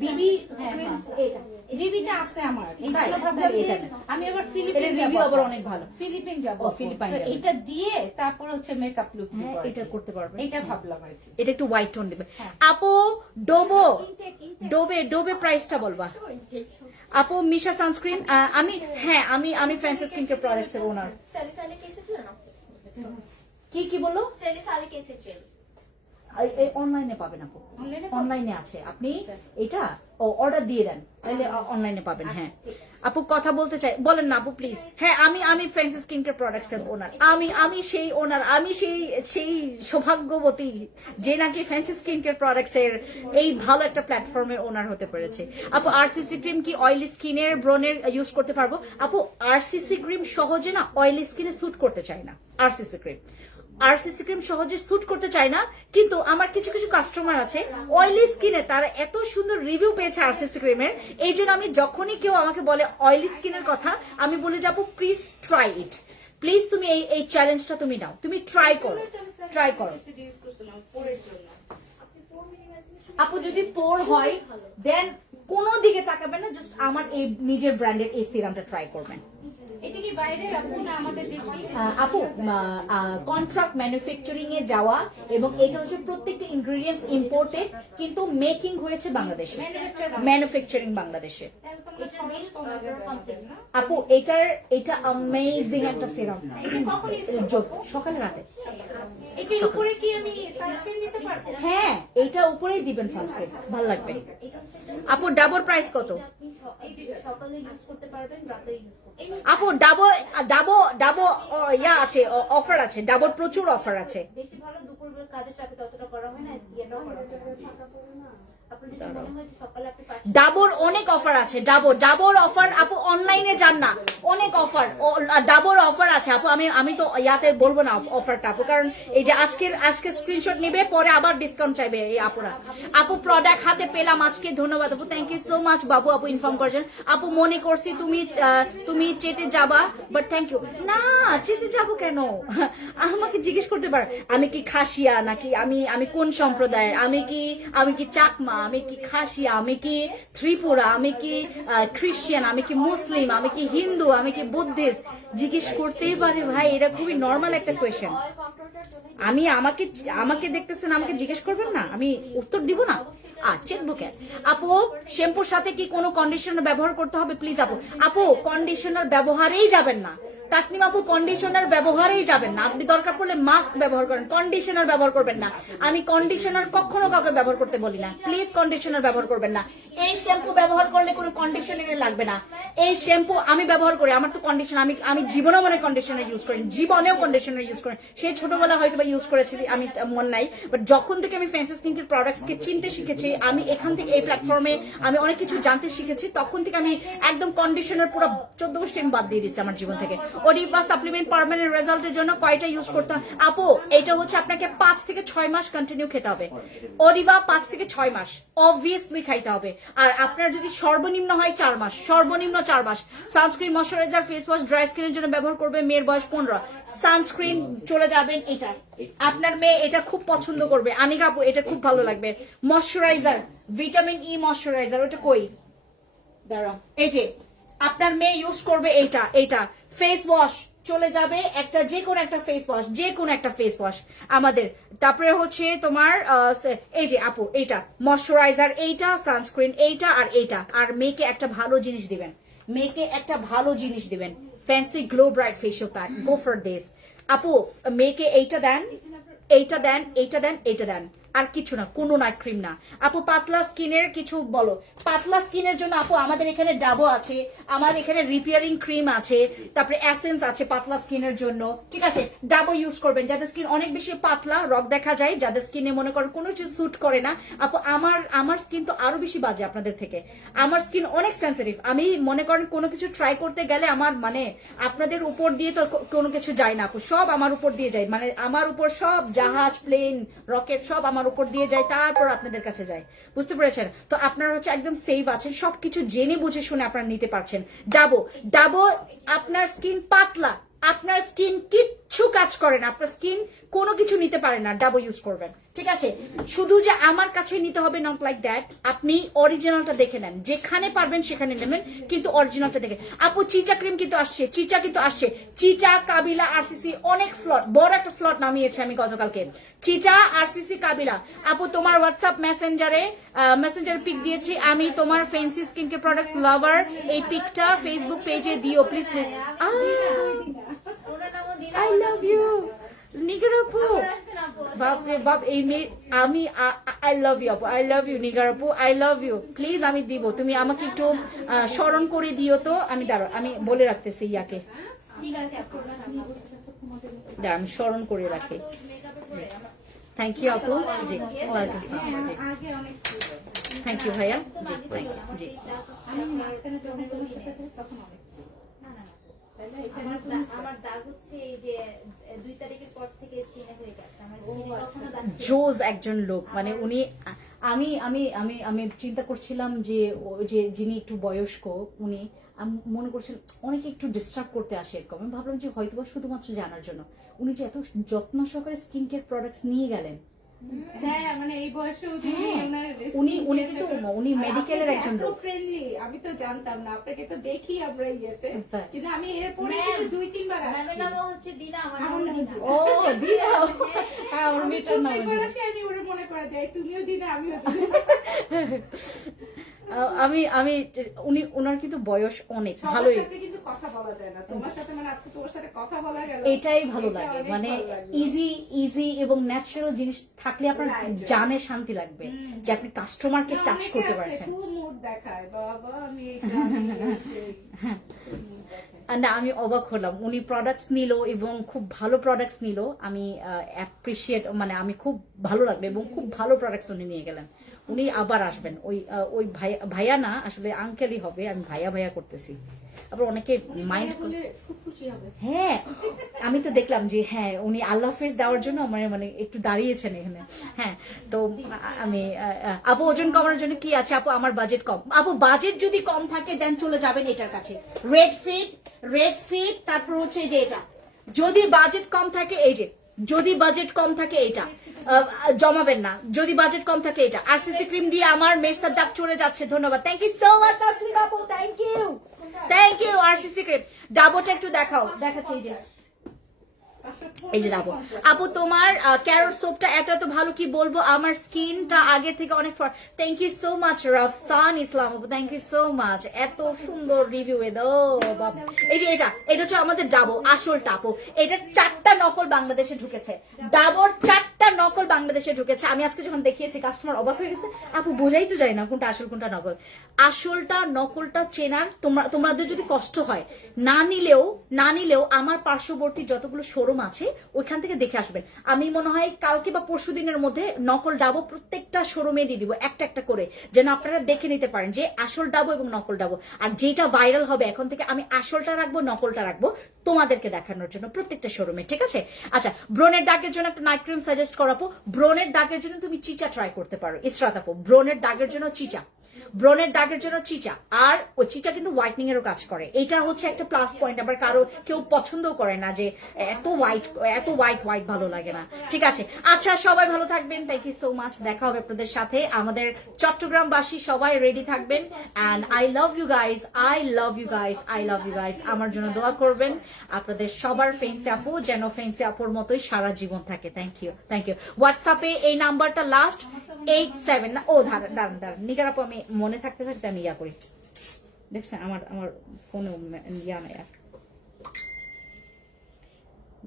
ক্রিম, এটা বিবিটা আছে আমার, এই তাই? জন্য ভাবলাম যে এটা না। আমি আবার এটার ফিলিপিন যাব, রিভিউ আবার অনেক ভালো। ফিলিপিন যাব, ফিলিপাইন তো যাবেন। এটা দিয়ে তারপর হচ্ছে মেকআপ লুক দিব, হ্যাঁ এটা করতে পারবেন, এটা ভাবলাম আর কি। এটা একটু হোয়াইট টোন দিবে। আপু ডোবে প্রাইসটা বলবা? আপু মিশা সানস্ক্রিন, আমি ফ্যান্সি স্কিন কেয়ার প্রোডাক্টস এর ওনার। স্যালিসাইলিক অ্যাসিড ছিল না? কি বললো? স্যালিসাইলিক অ্যাসিড ছিল। অনলাইনে পাবেন আপু, অনলাইনে আছে, আপনি এটা অর্ডার দিয়ে দেন তাহলে অনলাইনে পাবেন। হ্যাঁ আপু কথা বলতে চাই, বলেন না আপু প্লিজ। হ্যাঁ আমি ফ্যান্সি স্কিন কেয়ার প্রোডাক্টস এর ওনার, আমি সেই ওনার, আমি সেই সৌভাগ্যবতী যে নাকি ফ্যান্সি স্কিন কেয়ার প্রোডাক্টস এর এই ভালো একটা প্ল্যাটফর্মের ওনার হতে পেরেছে। আপু আরসিসি ক্রিম কি অয়েলি স্কিনের ব্রনের ইউজ করতে পারবো? আপু আরসিসি ক্রিম সহজে না অয়েলি স্কিনে স্যুট করতে চায় না, আরসিসি ক্রিম সহজে স্যুট করতে চায় না, কিন্তু আমার কিছু কিছু কাস্টমার আছে অয়েলি স্কিনে, তারা এত সুন্দর রিভিউ পেয়েছে আরসিসি ক্রিমের, এই জন্য আমি যখনই কেউ আমাকে বলে অয়েলি স্কিনের কথা, আমি বলে যাবো প্লিজ ট্রাই ইট, প্লিজ তুমি এই চ্যালেঞ্জটা তুমি নাও, তুমি ট্রাই করো। আপু যদি পোর হয় দেন কোনো দিকে তাকাবেন না, জাস্ট আমার এই নিজের ব্র্যান্ডের এই সিরামটা ট্রাই করবেন। এটা কি বাইরের আপু না আমাদের দেশি? আপু কন্ট্রাক্ট ম্যানুফ্যাকচারিং এ যাওয়া, এবং এটা হচ্ছে প্রত্যেকটা ইনগ্রেডিয়েন্টস ইম্পোর্টেড, কিন্তু মেকিং হয়েছে বাংলাদেশে, ম্যানুফ্যাকচারিং বাংলাদেশে। আপু এটা অ্যামেজিং একটা সিরাম। সকালে রাতে এটার উপরে কি আমি সানস্ক্রিন দিতে পারবো? হ্যাঁ এটা উপরেই দিবেন সানস্ক্রিন, ভালো লাগবে। আপু ডাবল প্রাইস কত? সকালে ইউজ করতে পারবেন, রাতে ইউজ করতে আপু ডাবো ডাবো ডাবো ইয়া আছে, অফার আছে, ডাবোর প্রচুর অফার আছে। বেশি ভালো দুপুর কাজের চাপে ততটা করা হয় না, এটাও করা হয় না। আপনার যদি মনে হয় যে সকালে আপনি ডাবোর অনেক অফার আছে, ডাবোর অফার আপু, অনলাইনে যান না, অনেক অফার ডাবোর অফার আছে আপু। আমি তো ইয়াতে বলবো না অফারটা আপু, কারণ এই যে আজকে স্ক্রিনশট নিবে, পরে আবার ডিসকাউন্ট চাইবে এই আপুরা। আপু প্রোডাক্ট হাতে পেলাম আজকে, ধন্যবাদ আপু, থ্যাংক ইউ সো মাচ বাবু। আপু ইনফর্ম করেছেন আপু, মনে করছি তুমি চেটে যাবা, বাট থ্যাংক ইউ। না চেটে যাবো কেন, আমাকে জিজ্ঞেস করতে পার আমি কি খাসিয়া নাকি আমি কোন সম্প্রদায়ের, আমি কি চাকমা, আমি কি খাসিয়া, আমি কি ত্রিপুরা, আমি কি খ্রিস্টান, আমি কি মুসলিম, আমি কি হিন্দু, আমি কি বুদ্ধিস্ট, জিজ্ঞেস করতেই পারে ভাই, এটা খুবই নর্মাল একটা কোয়েশ্চেন। আমি আমাকে দেখতেছেন, আমাকে জিজ্ঞেস করবেন না, আমি উত্তর দিব না? আপু শ্যাম্পুর সাথে কি কোনো কন্ডিশনার ব্যবহার করতে হবে প্লিজ? আপু কন্ডিশনার ব্যবহারেই যাবেন না, তাসনিম আপু কন্ডিশনার ব্যবহারেই যাবেন না, আপনি দরকার পড়লে মাস্ক ব্যবহার করেন, কন্ডিশনার ব্যবহার করবেন না। আমি কন্ডিশনার কখনো কাউকে ব্যবহার করতে বলি না, প্লিজ কন্ডিশনার ব্যবহার করবেন না। এই শ্যাম্পু ব্যবহার করলে কোনো কন্ডিশনার লাগবে না। এই শ্যাম্পু আমি ব্যবহার করি, আমার তো কন্ডিশনার, আমি জীবনেও মনে কন্ডিশনার ইউজ করি, জীবনেও কন্ডিশনার ইউজ করি, সেই ছোটবেলা হয়তো বা ইউজ করেছি, আমি মনে নাই, বাট যখন থেকে আমি ফ্যান্সি স্কিনকেয়ার প্রোডাক্টস কে চিনতে শিখেছি, আমি এখান থেকে এই প্ল্যাটফর্মে আমি অনেক কিছু জানতে শিখেছি, তখন থেকে আমি একদম কন্ডিশনার পুরো 14 গোষ্ঠী আমি বাদ দিয়ে দিচ্ছি আমার জীবন থেকে। অরিবা সাপ্লিমেন্ট পার্মানেন্ট রেজাল্টের জন্য কয়টা ইউজ করতে হবে আপু? এটা হচ্ছে আপনাকে 5 থেকে 6 মাস কন্টিনিউ খেতে হবে। অরিবা 5 থেকে 6 মাস অবভিয়াসলি খাইতে হবে। আর আপনার যদি সর্বনিম্ন হয় 4 মাস, সর্বনিম্ন 4 মাস। Sunscreen, moisturiser, face wash dry স্কিনের জন্য ব্যবহার করবে, মেয়ের বয়স 15। সানস্ক্রিন চলে যাবেন এটা, আপনার মেয়ে এটা খুব পছন্দ করবে, আনিকা আপু এটা খুব ভালো লাগবে। ময়শ্চারাইজার, ভিটামিন ই ময়শ্চারাইজার, ওটা কই দাঁড়াও, এই যে আপনার মেয়ে ইউজ করবে এইটা। ফেস ওয়াশ চলে যাবে একটা, যে কোনো একটা ফেস ওয়াশ আমাদের। তারপরে হচ্ছে তোমার এই যে আপু এইটা ময়শ্চারাইজার, এইটা সানস্ক্রিন, এইটা আর এইটা। আর মেয়েকে একটা ভালো জিনিস দিবেন, fancy glow bright facial pack, go for this আপু। মেয়েকে এইটা দেন, আর কিছু না, কোনো নাইট ক্রিম না আপু। পাতলা স্কিনের কিছু বলো, পাতলা স্কিনের জন্য আপু আমাদের এখানে ডাবো আছে, আমাদের এখানে রিপেয়ারিং ক্রিম আছে, তারপরে এসেন্স আছে পাতলা স্কিনের জন্য, ঠিক আছে? ডাবো ইউজ করবেন যাদের স্কিন অনেক বেশি পাতলা, রক দেখা যায়, যাদের স্কিনে মনে করেন কোনো কিছু স্যুট করে না আপু। আমার স্কিন তো আরো বেশি বাজে আপনাদের থেকে, আমার স্কিন অনেক সেন্সিটিভ। আমি মনে করেন কোনো কিছু ট্রাই করতে গেলে আমার মানে আপনাদের উপর দিয়ে তো কোনো কিছু যায় না আপু, সব আমার উপর দিয়ে যায়, মানে আমার উপর সব জাহাজ, প্লেন, রকেট সব আমার উপর দিয়ে যায়, তারপর আপনাদের কাছে যায়, বুঝতে পেরেছেন? তো আপনারা হচ্ছে একদম সেফ আছেন, সবকিছু জেনে বুঝে শুনে আপনারা নিতে পারছেন। ডাবো আপনার স্কিন পাতলা, আপনার স্কিন কিচ্ছু কাজ করে না, আপনার স্কিন কোনো কিছু নিতে পারে না, ডাবো ইউজ করবেন, ঠিক আছে? শুধু যে আমার কাছে নিতে হবে নট লাইক দ্যাট, আপনি অরিজিনালটা দেখে নেন, যেখানে পারবেন সেখানে নেবেন, কিন্তু অরিজিনালটা দেখে। আপু চিচা ক্রিম কিন্তু আসছে, চিচা কাবিলা আরসিসি অনেক স্লট, বড় একটা স্লট নামিয়েছে আমি গতকালকে। চিচা আরসিসি কাবিলা আপু, তোমার হোয়াটসঅ্যাপ মেসেঞ্জারে পিক দিয়েছি আমি, তোমার ফ্যান্সি স্কিন কেয়ার প্রোডাক্টস লাভার, এই পিকটা ফেসবুক পেজে দিও please. I love you Nigar আপু, বাপরে বাপ, এই মেয়ে আমি I love you আপু, I love you নিগার আপু, I love you প্লিজ। আমি দিব, তুমি আমাকে একটু স্মরণ করে দিও তো, আমি দাঁড়াও আমি বলে রাখতেছি ইয়াকে, দাঁড়া আমি স্মরণ করে রাখি। থ্যাংক ইউ আপু, জি ওয়েলকাম, থ্যাংক ইউ ভাইয়া, জি থ্যাংক ইউ, জি। আমার দাগ হচ্ছে এই যে 2 তারিখের পর থেকে স্কিনে হয়ে গেছে, আমার স্কিনে কখনো দাগ ছিল না। জোজ একজন লোক, মানে উনি, আমি চিন্তা করছিলাম যে যিনি একটু বয়স্ক, উনি মনে করছেন অনেকে একটু ডিস্টার্ব করতে আসে এরকম, আমি ভাবলাম যে হয়তো শুধুমাত্র জানার জন্য উনি যে এত যত্ন সহকারে স্কিন কেয়ার প্রোডাক্টস নিয়ে গেলেন। হ্যাঁ, মানে এই বয়সে উনি কিন্তু উনি মেডিকেলের একজন লোক, ফ্রেন্ডলি। আমি তো জানতাম না, আপনাকে তো দেখি আমরা ইয়েতে, কিন্তু আমি এরপরে 2-3 বার ম্যামের নাম হচ্ছে দিনা, আমার নাম দিনা। ও দিনা, হ্যাঁ ওর মেয়েটার নাম আমি ওরে মনে করে দেই, তুমিও দিনা আমিও দিনা। উনি ওনার কিন্তু বয়স অনেক ভালোই, কিন্তু কথা বলা যায় না তোমার সাথে, মানে আপু তোমার সাথে কথা বলা গেল, এটাই ভালো লাগে, মানে ইজি এবং ন্যাচারাল জিনিস থাকলে আপনার জানে শান্তি লাগবে যে আপনি কাস্টমারকে টাচ করতে পারছেন। খুব মুড দেখায় বাবা, আমি না আমি অবাক হলাম, উনি প্রোডাক্টস নিল এবং খুব ভালো প্রোডাক্টস নিল। আমি অ্যাপ্রিসিয়েট, মানে আমি খুব ভালো লাগলো এবং খুব ভালো প্রোডাক্টস উনি নিয়ে গেলেন। উনি আবার আসবেন, ওই ভাইয়া না আসলে আঙ্কেলই হবে, আমি ভাইয়া ভাইয়া করতেছি। আবার অনেকে মাইন্ড, খুব খুশি হবে। হ্যাঁ আমি তো দেখলাম যে হ্যাঁ উনি আল্লাহ হাফেজ দেওয়ার জন্য মানে একটু দাঁড়িয়েছেন এখানে। হ্যাঁ তো আমি আপু ওজন কমানোর জন্য কি আছে আপু? আমার বাজেট কম। আপু বাজেট যদি কম থাকে দেন চলে যাবেন এটার কাছে, রেড ফিট, তারপর হচ্ছে এই যে এটা। যদি বাজেট কম থাকে এই যে, যদি বাজেট কম থাকে এটা জমাবেন না, যদি বাজেট কম থাকে এটা। আরসিসি ক্রিম দিয়ে আমার মেস্তার দাগ চলে যাচ্ছে। ধন্যবাদ, thank you so much Taslim আপু, থ্যাংক ইউ। আরসিসি ক্রিম ডাবোটা একটু দেখাচ্ছি এই যে ডাবো। আপু তোমার ক্যারট সোপটা এত এত ভালো, কি বলবো, আমার স্কিনটা আগের থেকে অনেক। Thank you so much Rafsan Islam আপু, থ্যাংক ইউ সো মাচ, এত সুন্দর রিভিউ বাবা। এই যে এটা হচ্ছে আমাদের ডাবো আসলটা আপু। এটার 4টা নকল বাংলাদেশে ঢুকেছে, ডাবোর 4টা নকল বাংলাদেশে ঢুকেছে। আমি আজকে যখন দেখিয়েছি কাস্টমার অবাক হয়ে গেছে, আপু বোঝাই তো যায় না কোনটা আসল কোনটা নকল। আসলটা নকলটা চেনার তোমাদের যদি কষ্ট হয়, না নিলেও আমার পার্শ্ববর্তী যতগুলো শোরুম আছে ওইখান থেকে দেখে আসবেন। আমি মনে হয় কালকে বা পরশু দিনের মধ্যে নকল ডাবো প্রত্যেকটা শোরুমে দিয়ে দিব একটা একটা করে, যেন আপনারা দেখে নিতে পারেন যে আসল ডাবো এবং নকল ডাবো। আর যেটা ভাইরাল হবে এখন থেকে আমি আসলটা রাখবো, নকলটা রাখবো তোমাদেরকে দেখানোর জন্য প্রত্যেকটা শোরুমে, ঠিক আছে? আচ্ছা, ব্রনের দাগের জন্য একটা নাইট ক্রিম সাজেস্ট করাবো। ব্রনের দাগের জন্য তুমি চিচা ট্রাই করতে পারো ইসরাত আপু, ব্রনের দাগের জন্য চিচা, ব্রনের দাগের জন্য চিচা। আর ওই চিচা কিন্তু হোয়াইটনিং এরও কাজ করে, এটা হচ্ছে একটা প্লাস পয়েন্ট। আবার কেউ পছন্দও করে না যে এত হোয়াইট ভালো লাগে না, ঠিক আছে? আচ্ছা সবাই ভালো থাকবেন, থ্যাংক ইউ সো মাচ, দেখা হবে আপনাদের সাথে। আমাদের চট্টগ্রামবাসী সবাই রেডি থাকবেন, and I love you guys. আমার জন্য দোয়া করবেন, আপনাদের সবার ফেন্সি আপু যেন ফেন্সি আপুর মতোই সারা জীবন থাকে। Thank you. হোয়াটসঅ্যাপে এই নাম্বারটা লাস্ট 87 না, ও দাঁড়ান নিগার আপু, আমি মনে থাকতে আমি ইয়া করি, দেখছেন আমার ফোনে ইয়া নাই আর।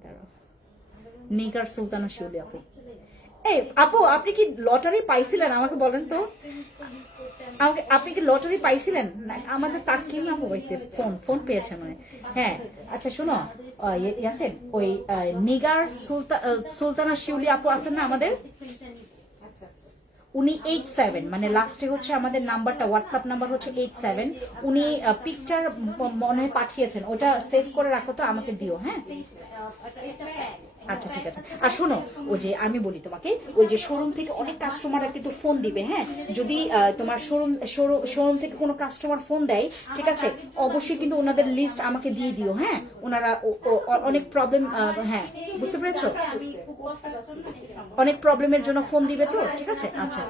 দাঁড়াও, নিগার সুলতানা শিউলি আপু। এই আপু আপনি কি লটারি পাইছিলেন আমাকে বলেন তো? আপনি কি লটারি পাইছিলেন? আমাদের তাসলিম আপু পাইছে, ফোন পেয়েছে মানে। হ্যাঁ আচ্ছা শোনো ইয়াসিন, ওই নিগার সুলতানা শিউলি আপু আছেন না আমাদের, উনি 87 মানে লাস্টে হচ্ছে আমাদের নাম্বারটা, হোয়াটসঅ্যাপ নাম্বার হচ্ছে 87। উনি পিকচার মনে পাঠিয়েছেন, ওটা সেভ করে রাখো তো, আমাকে দিও। হ্যাঁ আচ্ছা ঠিক আছে। আর শোনো, ওই যে আমি বলি তোমাকে, ওই যে শোরুম থেকে অনেক কাস্টমাররা কিন্তু ফোন দিবে। হ্যাঁ যদি তোমার শোরুম থেকে কোনো কাস্টমার ফোন দেয়, ঠিক আছে, অবশ্যই কিন্তু ওনাদের লিস্ট আমাকে দিয়ে দিও। হ্যাঁ ওনারা অনেক প্রবলেম, হ্যাঁ বুঝতে পেরেছো, অনেক প্রবলেমের জন্য ফোন দিবে তো, ঠিক আছে? আচ্ছা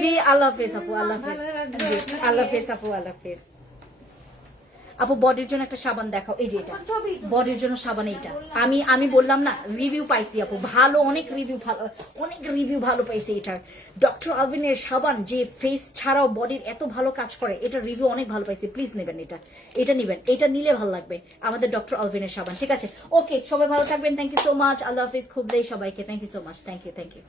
জি, আল্লাহ হাফেজ আপু, আল্লাহ হাফেজ আপু। বডির জন্য একটা সাবান দেখাও, এই যে এটা বডির জন্য সাবান। এইটা আমি বললাম না, রিভিউ পাইছি আপু ভালো, অনেক রিভিউ ভালো পাইছি এটার। ডক্টর আলভিনের সাবান যে ফেস ছাড়াও বডির এত ভালো কাজ করে, এটা রিভিউ অনেক ভালো পাইছি। প্লিজ নেবেন এটা নেবেন, এটা নিলে ভালো লাগবে আমাদের ডক্টর আলভিনের সাবান, ঠিক আছে? ওকে সবাই ভালো থাকবেন, থ্যাংক ইউ সো মাচ, আল্লাহ হাফিজ, খুবলেই সবাইকে thank you so much, thank you.